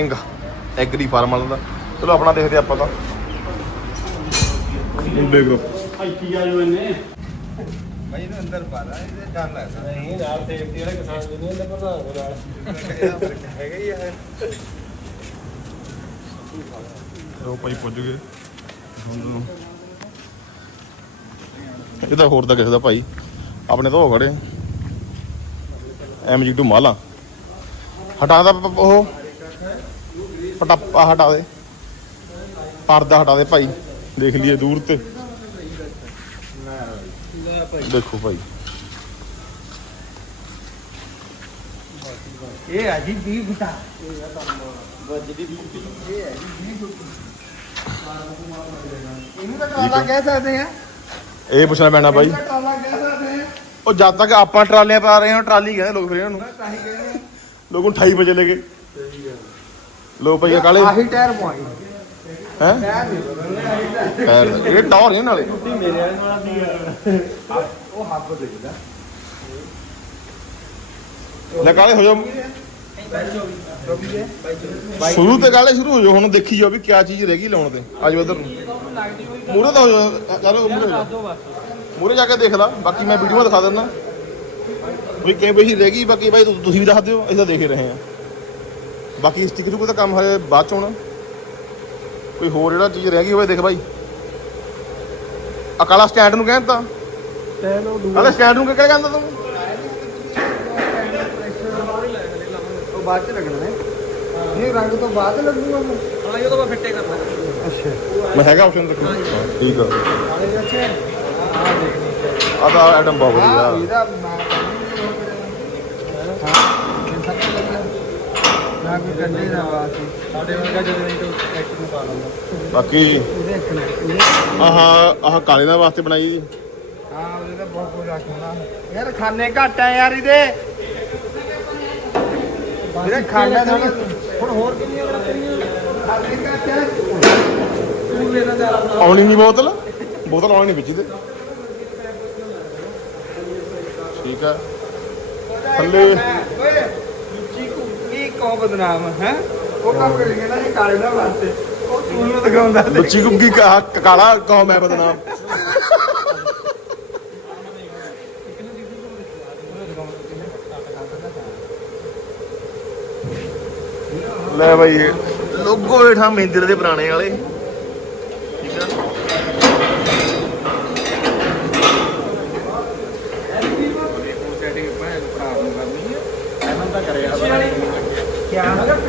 ਐਗਰੀ ਫਾਰਮ ਵਾਲਾ ਦਾ। ਚਲੋ ਆਪਣਾ ਦੇਖਦੇ ਆਪਾਂ ਤਾਂ। ਮੁੰਡੇ ਗਰੁੱਪ ਬਾਈ ਨੂੰ ਅੰਦਰ ਪਾ ਲੈ ਇਹਦੇ ਡਰ ਲੱਗਦਾ। ਨਹੀਂ ਨਾਲ ਸੇਫਟੀ ਵਾਲੇ ਕਿਸਾਨ ਜੀ ਨਹੀਂ ਅੰਦਰ ਪ੍ਰਧਾਨ ਨਾਲ। ਹੈਗਾ ਹੀ ਹੈ ਉਹ ਭਾਈ ਪੁੱਜ ਗਏ। ਹੁਣ ਇਹਦਾ ਹੋਰ ਤਾਂ ਕਿਸੇ ਦਾ ਭਾਈ। ਆਪਣੇ ਤੋਂ ਹੋ ਖੜੇ। MG2 ਮਾਲਾ ਹਟਾ ਦਾ ਪ- ਉਹ। ਪਟਾਪਾ ਹਟਾ ਦੇ। ਪਰਦਾ ਹਟਾ ਦੇ ਭਾਈ। ਦੇਖ ਲਈਏ ਦੂਰ ਤੇ। ਦੇਖੋ ਭਾਈ। ਇਹ ਆ ਜੀ 20 ਫੁੱਟਾ। ਇਹਨੂੰ ਤਾਂ ਟਰਾਲਾ ਕਹਿ ਸਕਦੇ ਆ ਇਹ ਪੁੱਛਣਾ ਪੈਣਾ ਭਾਈ। ਟਰਾਲਾ ਕਹਿ ਸਕਦੇ ਆ ਉਹ ਜਦ ਤੱਕ ਆਪਾਂ ਟਰਾਲੀਆਂ ਪਾ ਰਹੇ ਹਾਂ ਟਰਾਲੀ ਕਹਿੰਦੇ ਲੋਕ ਫਿਰ ਇਹਨਾਂ ਨੂੰ। ਤਾਂ ਹੀ ਕਹਿੰਦੇ। ਲੋਕ ਹੁਣ 28 ਵਜੇ ਲੈ ਗਏ ਲੋ ਭਈਆ ਕਾਲੇ। ਆਹੀ ਟਾਇਰ ਪਵਾਈ ਹੈ? ਟਾਇਰ ਇਹ ਟੌਰ ਨੇ ਨਾਲੇ। ਮੇਰੇ ਵਾਲੇ ਨਾਲ ਦੀ ਉਹ ਹੱਬ ਦੇਖਦਾ। ਲੈ ਕਾਲੇ ਹੋ ਜਾ। ਸ਼ੁਰੂ ਤੇ ਕਾਲੇ ਸ਼ੁਰੂ ਹੋ ਜਾ ਹੁਣ ਦੇਖੀ ਜਾਓ ਵੀ ਕਿਆ ਚੀਜ਼ ਰਹਿ ਗਈ ਲਾਉਣ ਤੇ। ਆਜੋ ਇਧਰ ਨੂੰ। ਮੂਰੇ ਤਾਂ ਹੋ ਜਾ ਚਲੋ ਮੂਰੇ ਮੂਰੇ ਜਾ ਕੇ ਦੇਖ ਲਾ ਬਾਕੀ ਮੈਂ ਵੀਡੀਓ ਦਿਖਾ ਦਿੰਦਾ। ਵੀ ਕਿਵੇਂ ਬਈ ਰਹਿ ਗਈ ਬਾਕੀ ਭਾਈ ਤੁਸੀਂ ਵੀ ਦੱਸ ਦਿਓ ਅਸੀਂ ਤਾਂ ਦੇਖ ਹੀ ਰਹੇ ਹਾਂ। ਬਾਕੀ ਸਟਿਕਰ ਕੋ ਤਾਂ ਕੰਮ ਹਲੇ ਬਾਅਦ ਚ ਹੋਣਾ। ਕੋਈ ਹੋਰ ਜਿਹੜਾ ਚੀਜ਼ ਰਹਿ ਗਈ ਹੋਵੇ ਦੇਖ ਭਾਈ ਅਕਾਲਾ ਸਟੈਂਡ ਨੂੰ ਕਹਿੰਦਾ ਤੈਨ ਉਹ ਦੂ ਕਾਲੇ ਸਟੈਂਡ ਨੂੰ ਕਿਹੜਾ ਕਹਿੰਦਾ ਤੂੰ? ਉਹ ਬਾਅਦ ਚ ਲੱਗਣਾ ਹੈ। ਇਹ ਰੰਗ ਤੋਂ ਬਾਅਦ ਲੱਗੂਗਾ ਉਹ। ਹਾਂ ਇਹ ਤਾਂ ਮੈਂ ਫਿੱਟੇ ਕਰਨਾ। ਅੱਛਾ। ਮੈਂ ਹੈਗਾ ਆਪਸ਼ਨ ਦੇਖੋ। ਹਾਂ, ਠੀਕ ਆ। ਆਲੇ ਰੱਖੇ ਆ ਦੇਖਣੀ ਆ ਤਾਂ ਆਈਟਮ ਬਹੁਤ ਵਧੀਆ। ਇਹਦਾ ਮੈਂ ਹਾਂ ਇਹ ਸਭ ਤੋਂ ਵਧੀਆ ਨਾ ਕੋਈ ਕੰਡੇ ਨਾ ਵਾਸੀ ਸਾਡੇ ਵਰਗਾ ਜਦੋਂ ਨਹੀਂ ਤਾਂ ਟਰੈਕਟਰ ਨੂੰ ਪਾ ਲੈਂਦਾ ਬਾਕੀ ਉਹਦੇ ਅੱਖਣੇ ਉਹਦੇ ਆਹ ਆਹ ਕਾਲੇ ਦਾ ਵਾਸਤੇ ਬਣਾਈ ਜੀ ਹਾਂ ਉਹਦੇ ਤਾਂ ਬਹੁਤ ਕੁਝ ਰੱਖਣਾ ਯਾਰ ਖਾਣੇ ਘੱਟ ਆ ਯਾਰ ਇਹਦੇ। ਵੀਰੇ ਖਾਣਾ? ਥੋੜਾ ਹੁਣ ਹੋਰ ਕਿੰਨੀਆਂ ਕਰੀਆਂ ਖਾਣੇ ਘੱਟ ਆ। ਤੂੰ ਮੇਰਾ ਦਾ ਆਉਣੀ ਨਹੀਂ ਬੋਤਲ? ਬੋਤਲ ਆਉਣੀ ਨਹੀਂ ਵਿੱਚ ਇਹਦੇ। ਠੀਕ ਆ। ਥੱਲੇ ਓਏ ਕੀ ਕੋ ਬਦਨਾਮ ਹੈ? ਉਹ ਕੰਮ ਕਰ ਗਿਆ ਨਾ ਇਹ ਕਾਲੇ ਦਾ ਵਾਸਤੇ। ਉਹ ਤੂੰ ਨੂੰ ਦਿਖਾਉਂਦਾ ਤੇ। ਬੱਚੀ ਗੁੱਗੀ ਕਾ ਕਾਲਾ ਕੌਮ ਹੈ ਬਦਨਾਮ। ਲੈ ਬਾਈ ਲੋਗੋ ਹੇਠਾਂ ਮਹਿੰਦਰ ਦੇ ਪੁਰਾਣੇ ਵਾਲੇ।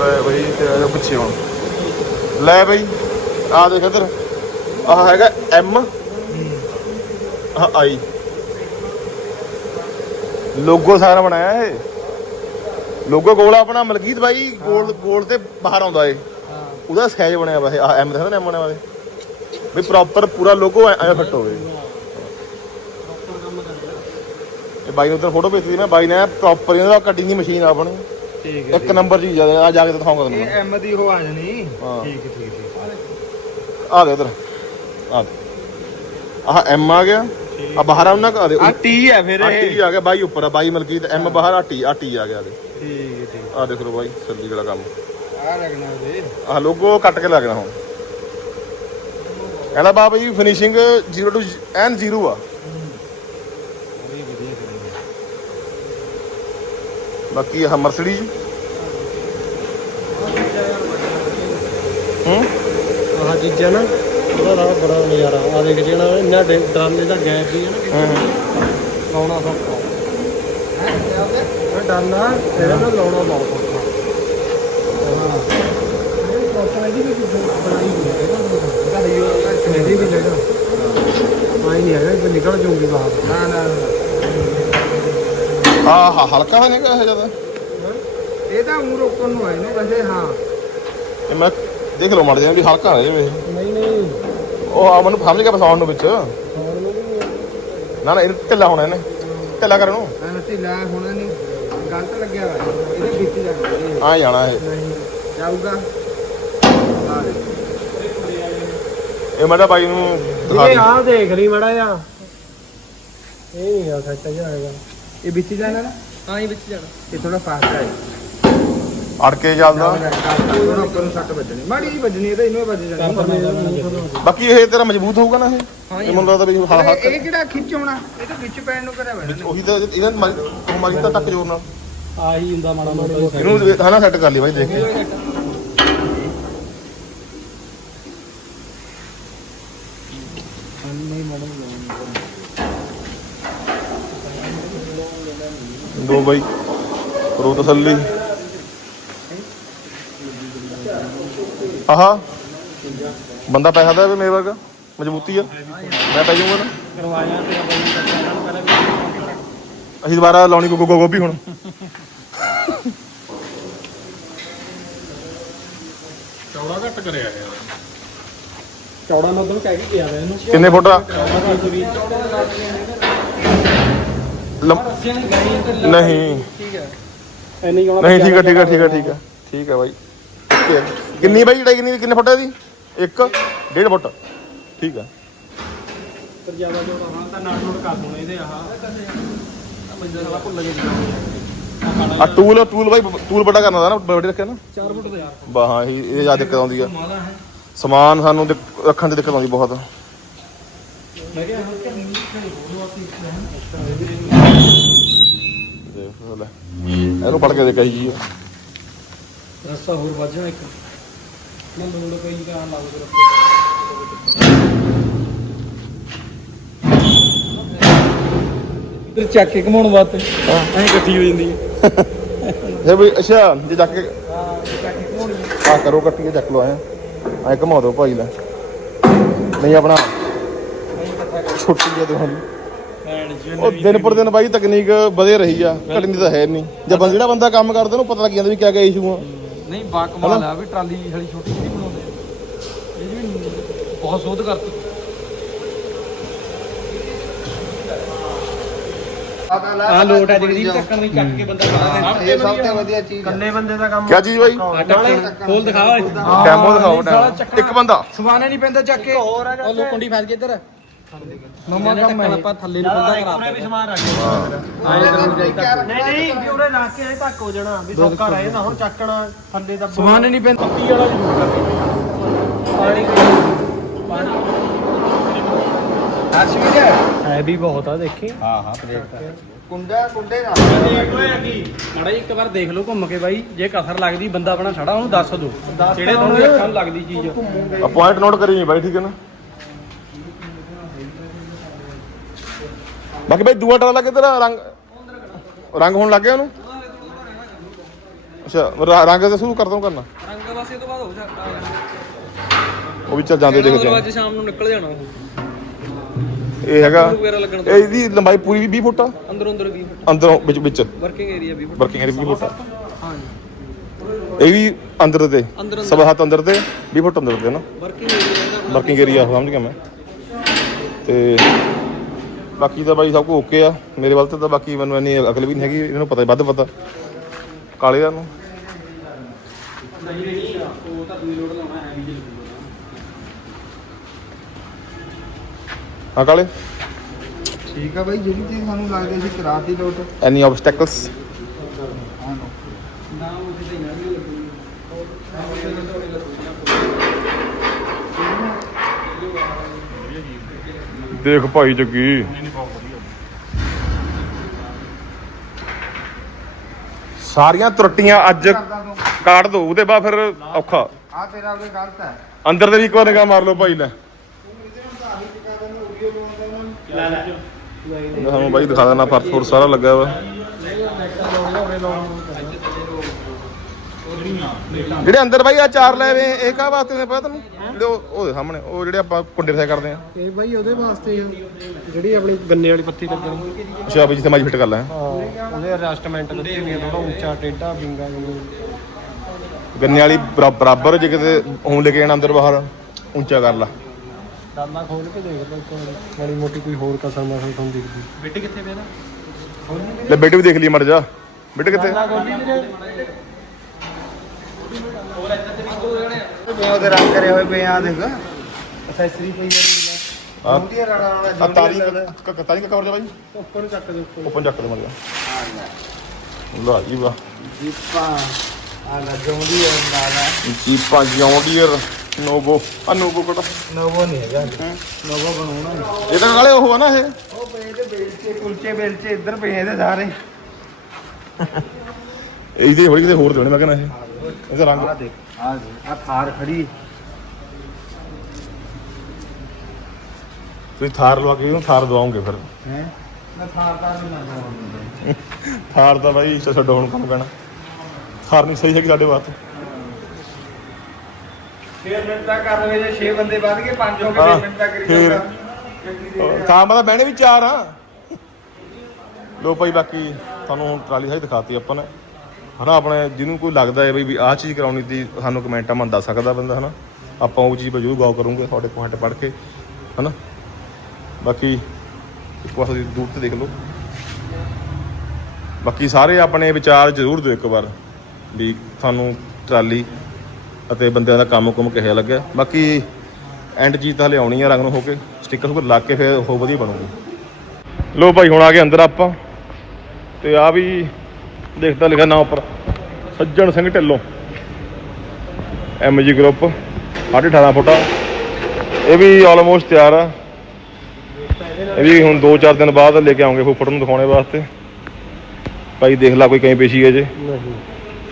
ਲੈ ਬਈ ਤੇ ਆ ਜਾ ਪਿੱਛੇ ਹੁਣ ਲੈ ਬਈ ਆ ਦੇਖ ਇੱਧਰ। ਆਹ ਹੈਗਾ ਐਮ ਆਹ ਆਈ ਲੋਗੋ ਸਾਰਾ ਬਣਾਇਆ ਇਹ। ਲੋਗੋ ਗੋਲ ਆਪਣਾ ਮਲਕੀਤ ਬਾਈ ਗੋਲ ਗੋਲ ਤੇ ਬਾਹਰ ਆਉਂਦਾ ਏ ਉਹਦਾ ਸਾਈਜ਼ ਬਣਿਆ ਵਾ ਇਹ। ਆ ਐਮ ਦਾ ਐਮ ਬਣਿਆ ਵਾ ਇਹ। ਵੀ ਪ੍ਰੋਪਰ ਪੂਰਾ ਲੋਗੋ ਐ ਫਿੱਟ ਹੋਵੇ। ਇਹ ਬਾਈ ਨੂੰ ਉਧਰ ਫੋਟੋ ਭੇਜੀ ਮੈਂ ਬਾਈ ਨੇ ਪ੍ਰੋਪਰ ਇਹਦਾ ਕਟਿੰਗ ਦੀ ਮਸ਼ੀਨ ਆਪਣੀ। ਠੀਕ ਇੱਕ ਨੰਬਰ ਚੀਜ਼ ਆ ਆ ਜਾ ਕੇ ਦਿਖਾਉਂਗਾ ਤੁਹਾਨੂੰ ਮੈਂ। ਐਮ ਦੀ ਉਹ ਆ ਜਾਣੀ। ਹਾਂ। ਠੀਕ ਹੈ, ਠੀਕ ਹੈ, ਆ ਦੇ ਉਧਰ ਆ ਦੇ। ਆਹ ਐਮ ਆ ਗਿਆ। ਆ ਬਾਹਰ ਆ ਉਹਨਾਂ ਕਾ ਦੇ। ਆ 30 ਹੈ ਫਿਰ ਆ ਇਹ। ਟੀ ਆ ਗਿਆ ਬਾਈ ਉੱਪਰ ਆ ਬਾਈ ਮਲਕੀਤ ਐਮ ਬਾਹਰ ਆ ਟੀ ਆ ਟੀ ਆ ਗਿਆ ਦੇ। ਠੀਕ ਹੈ ਠੀਕ ਆ ਦੇਖ ਲਓ ਬਾਈ ਸੱਲੀ ਵਾਲਾ ਕੰਮ। ਆ ਲੱਗਣਾ ਉਹਦੇ। ਆਹ ਲੋਗੋ ਕੱਟ ਕੇ ਲੱਗਣਾ ਹੁਣ। ਕਹਿੰਦਾ ਬਾਬਾ ਜੀ ਫਿਨਿਸ਼ਿੰਗ 0 ਟੂ ਐਨ 0 ਆ। ਬਾਕੀ ਆਹ ਮਰਸਡੀਜ਼ ਹੂੰ? ਆਹ ਚੀਜ਼ਾਂ ਨਾ ਉਹਦਾ ਰਾਹ ਬੜਾ ਨਜ਼ਾਰਾ। ਆ ਦੇਖ ਜਿਹੜਾ ਇੰਨਾ ਡਰਾਮੇ ਦਾ ਗੈਪ ਵੀ ਹੈ ਨਾ ਹੂੰ। ਲਾਉਣਾ ਸੌਖਾ। ਮੈਂ ਡਰਨਾ ਇਹਦਾ ਨਾ ਲਾਉਣਾ ਬਹੁਤ ਔਖਾ ਇਹਦੀ ਵੀ ਲੈਣਾ ਆਈ ਨਹੀਂ ਹੈਗਾ ਇਹ ਨਿਕਲ ਜੂਗੀ ਬਾਹਰ। ਨਾ ਨਾ। ਆਹ ਹਲਕਾ ਹੈ ਨਹੀਂ ਇਹ ਜ਼ਿਆਦਾ? ਇਹ ਤਾਂ ਉਂ ਰੋਕਣ ਨੂੰ ਆਏ ਨੇ ਵੈਸੇ ਹਾਂ। ਇਹ ਮੈਂ ਦੇਖ ਲਓ ਮੜ ਜਾਂ ਵੀ ਹਲਕਾ ਹੈ ਜਿਵੇਂ ਇਹ। ਨਹੀਂ ਨਹੀਂ। ਉਹ ਆ ਮੈਨੂੰ ਸਮਝ ਗਿਆ ਪਸਾਉਣ ਨੂੰ ਵਿੱਚ। ਨਾ ਨਾ ਇਹ ਢਿੱਲਾ ਹੋਣਾ ਇਹਨੇ। ਢਿੱਲਾ ਕਰਨ ਨੂੰ। ਮੈਂ ਢਿੱਲਾ ਹੋਣਾ ਨਹੀਂ। ਗਲਤ ਲੱਗਿਆ ਵਾ ਇਹਦੇ ਵਿੱਚ ਜਾਣਾ ਆ ਜਾਣਾ ਇਹ। ਨਹੀਂ ਜਾਊਗਾ। ਆ ਇਹ ਮੈਂ ਤਾਂ ਬਾਈ ਨੂੰ ਦਿਖਾ ਇਹ ਦੇ। ਆ ਦੇਖ ਲਈ ਮੜਾ ਜਾ ਇਹ ਨਹੀਂ ਆ ਸੱਚ ਜਾਏਗਾ ਇਹ ਵਿੱਚ ਜਾਣਾ ਨਾ? ਹਾਂ ਇਹ ਵਿੱਚ ਜਾਣਾ। ਇਹ ਥੋੜਾ ਫਾਸਟ ਹੈ ਅੜ ਕੇ ਚੱਲਦਾ। ਥੋੜਾ ਉੱਪਰ ਨੂੰ ਸੱਟ ਵੱਜਣੀ। ਮਾੜੀ ਜਿਹੀ ਵੱਜਣੀ ਇਹ ਤਾਂ ਇਹਨੂੰ ਹੀ ਵੱਜ ਜਾਣੀ। ਬਾਕੀ ਇਹ ਤੇਰਾ ਮਜ਼ਬੂਤ ਹੋਊਗਾ ਨਾ ਇਹ? ਇਹ ਮੈਨੂੰ ਲੱਗਦਾ ਵੀ ਹਾਂ ਹਾਂ ਇਹ ਕਿਹੜਾ ਖਿੱਚ ਹੋਣਾ ਇਹ ਤਾਂ ਵਿੱਚ ਪੈਣ ਨੂੰ ਕਰਿਆ ਹੋਇਆ ਉਹੀ ਤਾਂ ਇਹਨਾਂ ਮਾਰੀ ਤਾਂ ਤੱਕ ਜੋਰ ਨਾਲ ਆਹੀ ਹੁੰਦਾ ਮਾੜਾ ਮੋਟਾ। ਇਹਨੂੰ ਹਨਾ ਸੈੱਟ ਕਰ ਲਈ ਬਾਈ ਦੇਖ। ਕੇ ਦੋ ਬਾਈ। ਕਰੋ ਤਸੱਲੀ। ਆਹਾ। ਬੰਦਾ ਪੈਸਾ ਦਾ ਵੀ ਮੇਰੇ ਵਰਗਾ। ਮਜ਼ਬੂਤੀ ਆ। ਮੈਂ ਪੈ ਜਾਊਂਗਾ ਨਾ। ਕਰਵਾਇਆ ਤੇ ਬਾਈ ਅਸੀਂ ਦੁਬਾਰਾ ਲਾਉਣੀ ਗੋ ਗੋ ਗੋਭੀ ਹੁਣ। ਚੌੜਾ ਮੈਂ ਉਦੋਂ ਕਹਿ ਕੇ ਗਿਆ ਵਾ ਇਹਨੂੰ। ਕਿੰਨੇ ਫੁੱਟ ਆ? ਨਹੀਂ। ਠੀਕ ਹੈ ਐਨੀ ਕਹਣਾ ਨਹੀਂ ਠੀਕ ਆ ਠੀਕ ਆ ਠੀਕ ਆ ਠੀਕ ਆ ਠੀਕ ਆ ਬਾਈ। ਠੀਕ ਆ। ਕਿੰਨੀ ਬਾਈ ਜੜਾਈ ਕਿੰਨੀ ਕਿੰਨੇ ਫੁੱਟ ਹੈ ਦੀ 1 1.5 ਫੁੱਟ। ਠੀਕ ਆ। ਪਰ ਜ਼ਿਆਦਾ ਜੋ ਹਾਂ ਤਾਂ ਨਾਟ ਨੋਟ ਕਰ ਦੂੰ ਇਹਦੇ ਆਹ। ਮੰਜਾ ਸਾਲਾ ਭੁੱਲ ਗਿਆ ਆ ਟੂਲ ਟੂਲ ਬਾਈ ਟੂਲ ਵੱਡਾ ਕਰਨਾ ਦਾ ਨਾ ਵੱਡੇ ਰੱਖਿਆ ਨਾ। 4 ਫੁੱਟ ਦਾ ਬਾ ਹਾਂ ਇਹ ਇਹ ਜ਼ਿਆਦਾ ਦਿੱਕਤ ਆਉਂਦੀ ਆ। ਮਾਲਾ ਹੈ। ਸਮਾਨ ਸਾਨੂੰ ਦਿੱਕ- ਰੱਖਣ ਦੀ ਦਿੱਕਤ ਆਉਂਦੀ ਬਹੁਤ। ਮੈਂ ਕਿਹਾ ਹਲਕਾ ਨਹੀਂ ਇਹਨੂੰ ਪੜ ਕੇ ਦੇ ਕਹੀ ਜੀ। ਰਸਤਾ ਹੋਰ ਵੱਜਣਾ ਇੱਕ। ਮੈਂ ਲੋੜ ਕੋਈ ਕਹਾਂ ਲੱਗ ਰਿਹਾ। ਇਧਰ ਚੱਕ ਕੇ ਘਮਾਉਣ ਵਾਸਤੇ। ਐਂ ਇਕੱਠੀ ਹੋ ਜਾਂਦੀ ਹੈ। ਇਹ ਵੀ ਅੱਛਾ ਜੇ ਚੱਕ ਕੇ ਹਾਂ ਆ ਕਰੋ ਕੱਟੀ ਕੇ ਚੱਕ ਲਓ ਐ। ਐ ਘਮਾ ਦਿਓ ਭਾਈ ਲੈ। ਨਹੀਂ ਆਪਣਾ ਛੁੱਟੀ ਜੇ ਤੁਹਾਨੂੰ। ਉਹ ਦਿਨ ਪਰ ਦਿਨ ਬਾਈ ਤਕਨੀਕ ਵਧੇ ਰਹੀ ਆ ਘਟਣੀ ਤਾਂ ਹੈ ਨਹੀਂ। ਜੇ ਬੰਦਾ ਜਿਹੜਾ ਬੰਦਾ ਕੰਮ ਕਰਦਾ ਉਹਨੂੰ ਪਤਾ ਲੱਗ ਜਾਂਦਾ ਵੀ ਕਿਆ ਕਿਆ ਇਸ਼ੂ ਆ। ਨਹੀਂ ਬਾ ਕਮਾਲ ਆ ਵੀ ਟਰਾਲੀ ਹਲੀ ਛੋਟੀ ਜਿਹੀ ਬਣਾਉਂਦੇ ਆ। ਇਹ ਵੀ ਬਹੁਤ ਸੋਧ ਕਰਤੀ। ਆ ਲੋਟ ਹੈ ਜਿਹੜੀ ਟੱਕਣ ਦੀ ਕੱਟ ਕੇ ਬੰਦਾ ਖੜਾ ਇਹ ਸਭ ਤੋਂ ਵਧੀਆ। ਚੀਜ਼ ਹੈ ਕੱਲੇ ਬੰਦੇ ਦਾ ਕੰਮ ਕਿਆ ਚੀਜ਼ ਬਾਈ? ਖੋਲ ਦਿਖਾ ਓਏ ਡੈਮੋ ਦਿਖਾਓ ਇੱਕ ਬੰਦਾ। ਸਵਾਨੇ ਨਹੀਂ ਪੈਂਦਾ ਚੱਕ ਕੇ। ਉਹ ਲੋ ਕੁੰਡੀ ਫਸ ਗਈ ਇੱਧਰ। ਮਮਾ ਕੰਮ ਆਪਾਂ ਥੱਲੇ ਨੂੰ ਬੰਦਾ ਕਰਾ ਉਹਨੇ ਵੀ ਸਮਾਨ ਰੱਖ ਨਹੀਂ ਨਹੀਂ ਵੀ ਉਰੇ ਲਾ ਕੇ ਐ ਧੱਕ ਹੋ ਜਾਣਾ ਵੀ ਸੌਕਾ ਰਹੇ ਨਾ ਹੁਣ ਚੱਕਣਾ ਥੱਲੇ ਦਾ ਸਵਾਨੇ ਨਹੀਂ ਪੈਂਦਾ। ਪੱਤੀ ਵਾਲਾ ਜ਼ਰੂਰ ਪਾਣੀ ਅਸ਼ਵੀਰ ਹੈ? ਵੀ ਬਹੁਤ ਆ ਦੇਖੀ। ਹਾਂ ਹਾਂ ਪਲੇਟ ਕੁੰਡਾ ਕੁੰਡੇ ਨਾਲ। ਮਾੜਾ ਜੀ ਇੱਕ ਵਾਰ ਦੇਖ ਲਓ ਘੁੰਮ ਕੇ ਬਾਈ ਜੇ ਕਸਰ ਲੱਗਦੀ ਬੰਦਾ ਆਪਣਾ ਛੜਾ ਉਹਨੂੰ ਦੱਸ ਦਿਓ ਜਿਹੜੇ ਤੁਹਾਨੂੰ ਅੱਖਾਂ ਨੂੰ ਲੱਗਦੀ ਚੀਜ਼। ਆ ਪੁਆਇੰਟ ਨੋਟ ਕਰੀ ਨਹੀਂ ਬਾਈ ਠੀਕ ਹੈ ਨਾ? ਬਾਕੀ ਬਾਈ ਦੂਆ ਟਰਾਲਾ ਕਿੱਧਰ ਆ? ਰੰਗ ਰੰਗ ਹੋਣ ਲੱਗ ਗਿਆ ਉਹਨੂੰ? ਅੱਛਾ ਰੰਗ ਤਾਂ ਸ਼ੁਰੂ ਕਰ ਦਊਂ ਕਰਨਾ। ਰੰਗ ਬਸ ਇਹ ਤੋਂ ਬਾਅਦ ਹੋ ਉਹ ਵੀ ਚੱਲ ਜਾਂਦੇ ਦੇਖਦੇ ਆ ਅੱਜ ਸ਼ਾਮ ਨੂੰ ਨਿਕਲ ਜਾਣਾ ਉਹ। ਇਹ ਹੈਗਾ ਇਹਦੀ ਲੰਬਾਈ ਪੂਰੀ 20 ਫੁੱਟ ਆ? ਅੰਦਰੋਂ ਅੰਦਰ ਵੀ ਅੰਦਰੋਂ ਵਿੱਚ ਵਿੱਚ। ਵਰਕਿੰਗ ਏਰੀਆ ਵੀ ਵਰਕਿੰਗ ਏਰੀਆ 20 ਫੁੱਟ ਆ। ਇਹ ਵੀ ਅੰਦਰ ਤੇ ਸਵਾ ਹੱਥ ਅੰਦਰ ਤੇ 20 ਫੁੱਟ ਅੰਦਰ ਤੇ ਨਾ। ਵਰਕਿੰਗ ਏਰੀਆ ਵਰਕਿੰਗ ਏਰੀਆ ਸਮਝ ਗਿਆ ਮੈਂ। ਤੇ ਬਾਕੀ ਤਾਂ ਬਾਈ ਸਭ ਕੁਝ ਓਕੇ ਆ। ਮੇਰੇ ਵੱਲ ਤੇ ਤਾਂ ਬਾਕੀ ਮੈਨੂੰ ਇੰਨੀ ਅਕਲ ਵੀ ਨਹੀਂ ਹੈਗੀ ਇਹਨਾਂ ਨੂੰ ਪਤਾ ਵੱਧ ਪਤਾ। ਕਾਲੇ ਦਾ ਨੂੰ। ਹਾਂ ਕਾਲੇ। ਠੀਕ ਆ ਬਾਈ ਜਿਹੜੀ ਚੀਜ਼ ਸਾਨੂੰ ਲੱਗਦੀ ਸੀ ਕਰਾਤੀ ਲੋਟ। ਐਨੀ ਆਬਸਟੈਕਲਸ ਦੇਖ ਭਾਈ ਜੱਗੀ। ਸਾਰੀਆਂ ਤਰੁੱਟੀਆਂ ਅੱਜ ਕਾਟ ਦੋ ਉਹਦੇ ਬਾਅਦ ਫਿਰ ਔਖਾ। ਆ ਤੇਰਾ ਉਹਦੇ ਗਲਤ ਹੈ। ਅੰਦਰ ਦੇ ਵੀ ਇੱਕ ਵਾਰ ਨਿਗਾਹ ਮਾਰ ਲਓ ਭਾਈ ਲੈ। ਮੈਂ ਤੁਹਾਨੂੰ ਬਾਈ ਦਿਖਾ ਦੇਣਾ ਫਰਸ਼ ਫੁਰ ਸਾਰਾ ਲੱਗਾ ਵਾ। ਜਿਹੜੇ ਅੰਦਰ ਬਾਈ ਆ ਚਾਰ ਲੈ ਵੇ ਇਹ ਕਾ ਵਾਸਤੇ ਨੇ ਪਤਾ ਤੈਨੂੰ? ਜਿਹੜੇ ਉਹ ਉਹਦੇ ਸਾਹਮਣੇ ਉਹ ਜਿਹੜੇ ਆਪਾਂ ਕੁੰਡੇ ਫਸਾਇਆ ਕਰਦੇ ਆ। ਇਹ ਬਾਈ ਉਹਦੇ ਵਾਸਤੇ ਆ ਜਿਹੜੀ ਆਪਣੀ ਗੰਨੇ ਵਾਲੀ ਪੱਤੀ ਲੱਗਣੀ ਅੱਛਾ ਵੀ ਜਿੱਥੇ ਮਾਜੀ ਫਿੱਟ ਕਰ ਲੈ। ਹਾਂ ਉਹਦੇ ਐਡਜਸਟਮੈਂਟ ਦਿੱਤੇ ਹੋਏ ਥੋੜਾ ਉੱਚਾ ਟੇਢਾ ਵਿੰਗਾ ਵਿੰਗਾ ਗੰਨੇ ਵਾਲੀ ਬਰਾ- ਬਰਾਬਰ ਜੇ ਕਿਤੇ ਹੁਣ ਲੈ ਕੇ ਜਾਣਾ ਅੰਦਰ ਬਾਹਰ ਉੱਚਾ ਕਰ ਲਾ। ਡਾਲਾ ਖੋਲ ਕੇ ਦੇਖ ਵਾਰੀ ਮਾੜੀ ਮੋਟੀ ਕੋਈ ਹੋਰ ਕਸਰ ਤੁਹਾਨੂੰ ਦਿਖਦੀ। ਬੇਟੇ ਕਿੱਥੇ ਪਿਆ ਲੈ ਬੇਟੇ ਵੀ ਦੇਖ ਲਈ ਮਰ ਜਾ। ਬੇਟੇ ਕਿੱਥੇ? ਪੇ ਉਹਦੇ ਰੰਗ ਕਰੇ ਹੋਏ ਪਏ ਆ ਦੇਖ। ਅਸੈਸਰੀ ਪਈ ਆ ਆ ਰੜਾ ਆ ਤਾਰੀ ਕ- ਤਾਰੀ ਕਾ ਕਵਰ ਜਾ ਬਾਈ? ਉੱਪਰ ਨੂੰ ਚੱਕ ਦੇ ਉੱਪਰ। ਉੱਪਰ ਚੱਕ ਦੇ ਮਰ ਜਾ ਲਾ। ਜੀ ਵਾਹ। ਦੀਪਾ ਆ ਲੱਗਉਂਦੀ ਹੈ ਨਾਲਾ ਜੀਪਾਂ ਜੌਂਡੀਅਰ ਨੋਵੋ ਆ ਨੋਵੋ। ਕੋਟਾ ਨੋਵੋ ਨਹੀਂ ਹੈਗਾ ਨੋਵੋ ਬਣਾਉਣਾ ਇਹ ਤਾਂ ਨਾਲੇ ਉਹ ਆ ਨਾ ਇਹ। ਉਹ ਪਏ ਤੇ ਬੇਲਚੇ ਕੁਲਚੇ ਬੇਲਚੇ ਇੱਧਰ ਪਏ ਇਹਦੇ ਸਾਰੇ। ਇਹਦੇ ਹੌਲੀ ਕਿਤੇ ਹੋਰ ਦੇਣੇ ਮੈਂ ਕਹਿੰਦਾ ਇਹ। ਇਹਦਾ ਰੰਗ। ਆ ਥਾਰ ਖੜੀ। ਤੁਸੀਂ ਥਾਰ ਲਵਾ ਕੇ ਇਹਨੂੰ ਥਾਰ ਦਵਾਉਂਗੇ ਫਿਰ? ਹੈ? ਮੈਂ ਥਾਰ ਦਾ ਨਹੀਂ ਥਾਰ ਤਾਂ ਬਾਈ ਛੱਡੋ ਹੁਣ ਕੰਮ ਪੈਣਾ। ਥਾਰ ਨਹੀਂ ਸਹੀ ਹੈਗੀ ਸਾਡੇ ਵਾਸਤੇ 6 ਮਿੰਟ ਤੱਕ ਕਰ ਲਵੇ ਜੇ 6 ਬੰਦੇ ਵੱਧ ਗਏ 5 ਹੋ ਹਾਂ, ਗਏ ਮਿੰਟ ਤੱਕ ਕਰੀ ਫਿਰ। ਜਾਊਗਾ ਥਾਂ ਮਤਲਬ ਬਹਿਣੇ ਵੀ ਚਾਰ ਆ। ਲੋ ਭਾਈ ਬਾਕੀ ਤੁਹਾਨੂੰ ਹੁਣ ਟਰਾਲੀ ਸਾਈ ਦਿਖਾਤੀ ਆਪਾਂ ਨੇ। ਹਨਾ, ਆਪਣੇ ਜਿਹਨੂੰ ਕੋਈ ਲੱਗਦਾ ਹੈ ਵੀ ਆਹ ਚੀਜ਼ ਕਰਾਉਣੀ ਤੀ ਸਾਨੂੰ ਕਮੈਂਟਾਂ ਮਨ ਦੱਸ ਸਕਦਾ ਬੰਦਾ, ਹਨਾ? ਆਪਾਂ ਉਹ ਚੀਜ਼ 'ਤੇ ਜ਼ਰੂਰ ਗੌਰ ਕਰੂੰਗੇ, ਤੁਹਾਡੇ ਪੁਆਇੰਟ ਪੜ੍ਹ ਕੇ, ਹਨਾ? ਬਾਕੀ ਇੱਕ ਵਾਰ ਤੁਸੀਂ ਦੂਰ ਤੇ ਦੇਖ ਲਓ। ਬਾਕੀ ਸਾਰੇ ਆਪਣੇ ਵਿਚਾਰ ਜ਼ਰੂਰ ਦਿਓ ਇੱਕ ਵਾਰ, ਵੀ ਤੁਹਾਨੂੰ ਟਰਾਲੀ ਅਤੇ ਬੰਦਿਆਂ ਦਾ ਕੰਮ ਕੁਮ ਕਿਹੋ ਲੱਗਿਆ। ਬਾਕੀ ਐਂਡ ਜੀ ਤਾਂ ਹਲੇ ਆਉਣੀ ਆ, ਰੰਗ ਨੂੰ ਹੋ ਕੇ ਸਟicker ਸੁਕਰ ਲਾ ਕੇ ਫਿਰ ਉਹ ਵਧੀਆ ਬਣੂਗੀ। ਲੋ ਭਾਈ, ਹੁਣ ਆ ਗਏ ਅੰਦਰ ਆਪਾਂ, ਤੇ ਆ ਵੀ ਦੇਖਦਾ ਲਿਖਿਆ ਨਾਂ ਉੱਪਰ। ਸੱਜਣ ਸਿੰਘ ਢਿੱਲੋਂ। ਐਮਜੀ ਗਰੁੱਪ 18.5 ਫੁੱਟਾ। ਇਹ ਵੀ ਆਲਮੋਸਟ ਤਿਆਰ ਆ। ਇਹ ਵੀ ਹੁਣ 2-4 ਦਿਨ ਬਾਅਦ ਲੈ ਕੇ ਆਉਂਗੇ ਫੁੱਫੜ ਨੂੰ ਦਿਖਾਉਣੇ ਵਾਸਤੇ। ਭਾਈ ਦੇਖ ਲਾ ਕੋਈ ਕਹੀਂ ਪੇਸ਼ੀ ਹੈ ਜੇ। ਨਹੀਂ।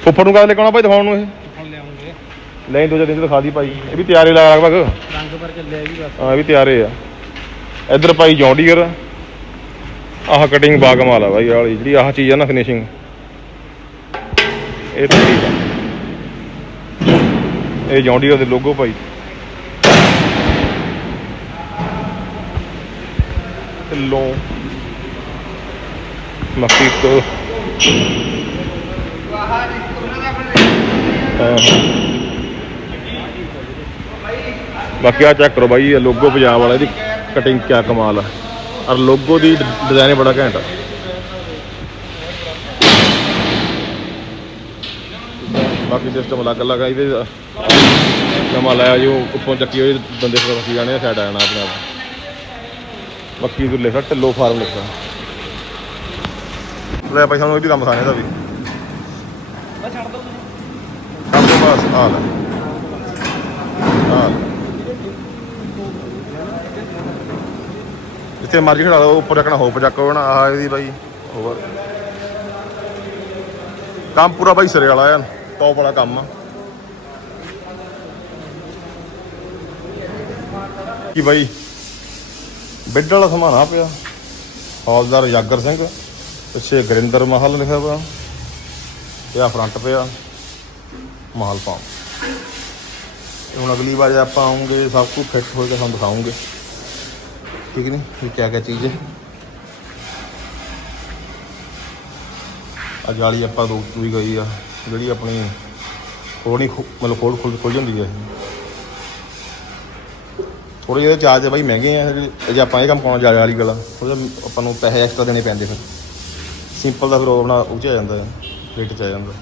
ਫੁੱਫੜ ਨੂੰ ਕਦ ਲੈ ਕੇ ਆਉਣਾ ਭਾਈ ਦਿਖਾਉਣ ਨੂੰ ਇਹ? ਨਹੀਂ ਦੋ ਚਾਰ ਦਿਨ ਚ ਦਿਖਾ ਦੀ ਭਾਈ। ਇਹ ਵੀ ਤਿਆਰੇ ਲਾ ਲਗਭਗ। ਰੰਗ ਪਰ ਚੱਲਿਆ ਵੀ ਬਸ। ਹਾਂ ਇਹ ਵੀ ਤਿਆਰੇ ਆ। ਇੱਧਰ ਭਾਈ ਜੌਂਡੀਅਰ ਆਹ ਕਟਿੰਗ ਬਾਗਮਾਲ ਆ ਭਾਈ ਵਾਲੀ ਜਿਹੜੀ ਆਹ ਚੀਜ਼ ਆ ਨਾ ਫਿਨਿਸ਼ਿੰਗ ਇਹ ਤਾਂ ਠੀਕ ਇਹ ਜੌਂਡੀਅਰ ਦੇ ਲੋਗੋ ਭਾਈ। ਢਿੱਲੋਂ ਮੱਕੀ ਤੋਂ। ਹਾਂ ਹਾਂ। ਬਾਕੀ ਆ ਚੈੱਕ ਕਰੋ ਬਾਈ, ਇਹ ਲੋਗੋ ਪੰਜਾਬ ਵਾਲਾ ਇਹਦੀ ਕਟਿੰਗ ਕਿਆ ਕਮਾਲ ਆ। ਔਰ ਲੋਗੋ ਦੀ ਡਿਜ਼ਾਈਨ ਬੜਾ ਘੈਂਟ ਆ। ਬਾਕੀ ਸਿਸਟਮ ਅਲੱਗ ਅਲੱਗ ਆ ਇਹਦੇ ਨਵਾਂ ਲਾਇਆ ਜੋ ਉੱਪਰੋਂ ਚੱਕੀ ਹੋਈ ਬੰਦੇ ਫਿਰ ਵਸੀ ਜਾਣੇ ਸਾਈਡ ਆ ਜਾਣਾ ਆਪਣੇ ਆਪ। ਬਾਕੀ ਤੂੰ ਲਿਖਾ ਢਿੱਲੋ ਫਾਰਮ ਲਿਖਾ ਲੈ ਭਾਈ ਸਾਨੂੰ ਇਹ ਵੀ ਕੰਮ ਖਾਣੇ ਦਾ ਵੀ। ਬਸ ਛੱਡ ਦੋ ਕੰਮ ਤੋਂ ਬਸ ਆ ਲੈ। ਆ ਲੈ। ਜਿੱਥੇ ਮਰਜ਼ੀ ਖੜਾ ਲਓ ਉੱਪਰ ਰੱਖਣਾ ਹੋਪ ਚੱਕੋ ਨਾ ਆਹ ਇਹਦੀ ਬਾਈ ਹੋਰ। ਕੰਮ ਪੂਰਾ ਬਾਈ ਸਿਰੇ ਵਾਲਾ ਆ। ਟੌਪ ਵਾਲਾ ਕੰਮ ਆ। ਕੀ ਬਾਈ? ਬਿੱਡ ਵਾਲਾ ਸਮਾਨ ਪਿਆ। ਹੌਲਦਾਰ ਜਾਗਰ ਸਿੰਘ, ਪਿੱਛੇ ਗਰਿੰਦਰ ਮਹਲ ਲਿਖਿਆ ਵਾ ਤੇ ਆ ਫਰੰਟ ਪਿਆ। ਮਹਲ ਪਾਉ ਹੁਣ ਅਗਲੀ ਵਾਰ ਆਪਾਂ ਆਉਂਗੇ, ਸਭ ਕੁਝ ਫਿੱਟ ਹੋ ਕੇ ਤੁਹਾਨੂੰ ਦਿਖਾਉਂਗੇ। ਠੀਕ ਨਹੀਂ? ਇਹ ਕਿਆ ਕਿਆ ਚੀਜ਼ ਹੈ। ਆ ਜਾਲੀ ਆਪਾਂ ਦੋ ਵੀ ਗਈ ਆ। ਜਿਹੜੀ ਆਪਣੀ ਖੋਣੀ ਮਤਲਬ ਖੋਲ ਖੁੱਲ ਖੁੱਲ ਜਾਂਦੀ ਹੈ। ਥੋੜੇ ਜਿਹੇ ਚਾਰਜ ਬਾਈ ਮਹਿੰਗੇ ਆ ਜੇ- ਆਪਾਂ ਇਹ ਕੰਮ ਪਾਉਣਾ ਜ਼ਿਆਦਾ ਵਾਲੀ ਗਲਾ। ਉਹਦਾ ਆਪਾਂ ਨੂੰ ਪੈਸੇ ਐਕਸਟਰਾ ਦੇਣੇ ਪੈਂਦੇ ਫਿਰ। ਸਿੰਪਲ ਦਾ ਫਿਰ ਉਹ ਆਪਣਾ ਆ ਜਾਂਦਾ ਰੇਟ ਚ ਆ ਜਾਂਦਾ।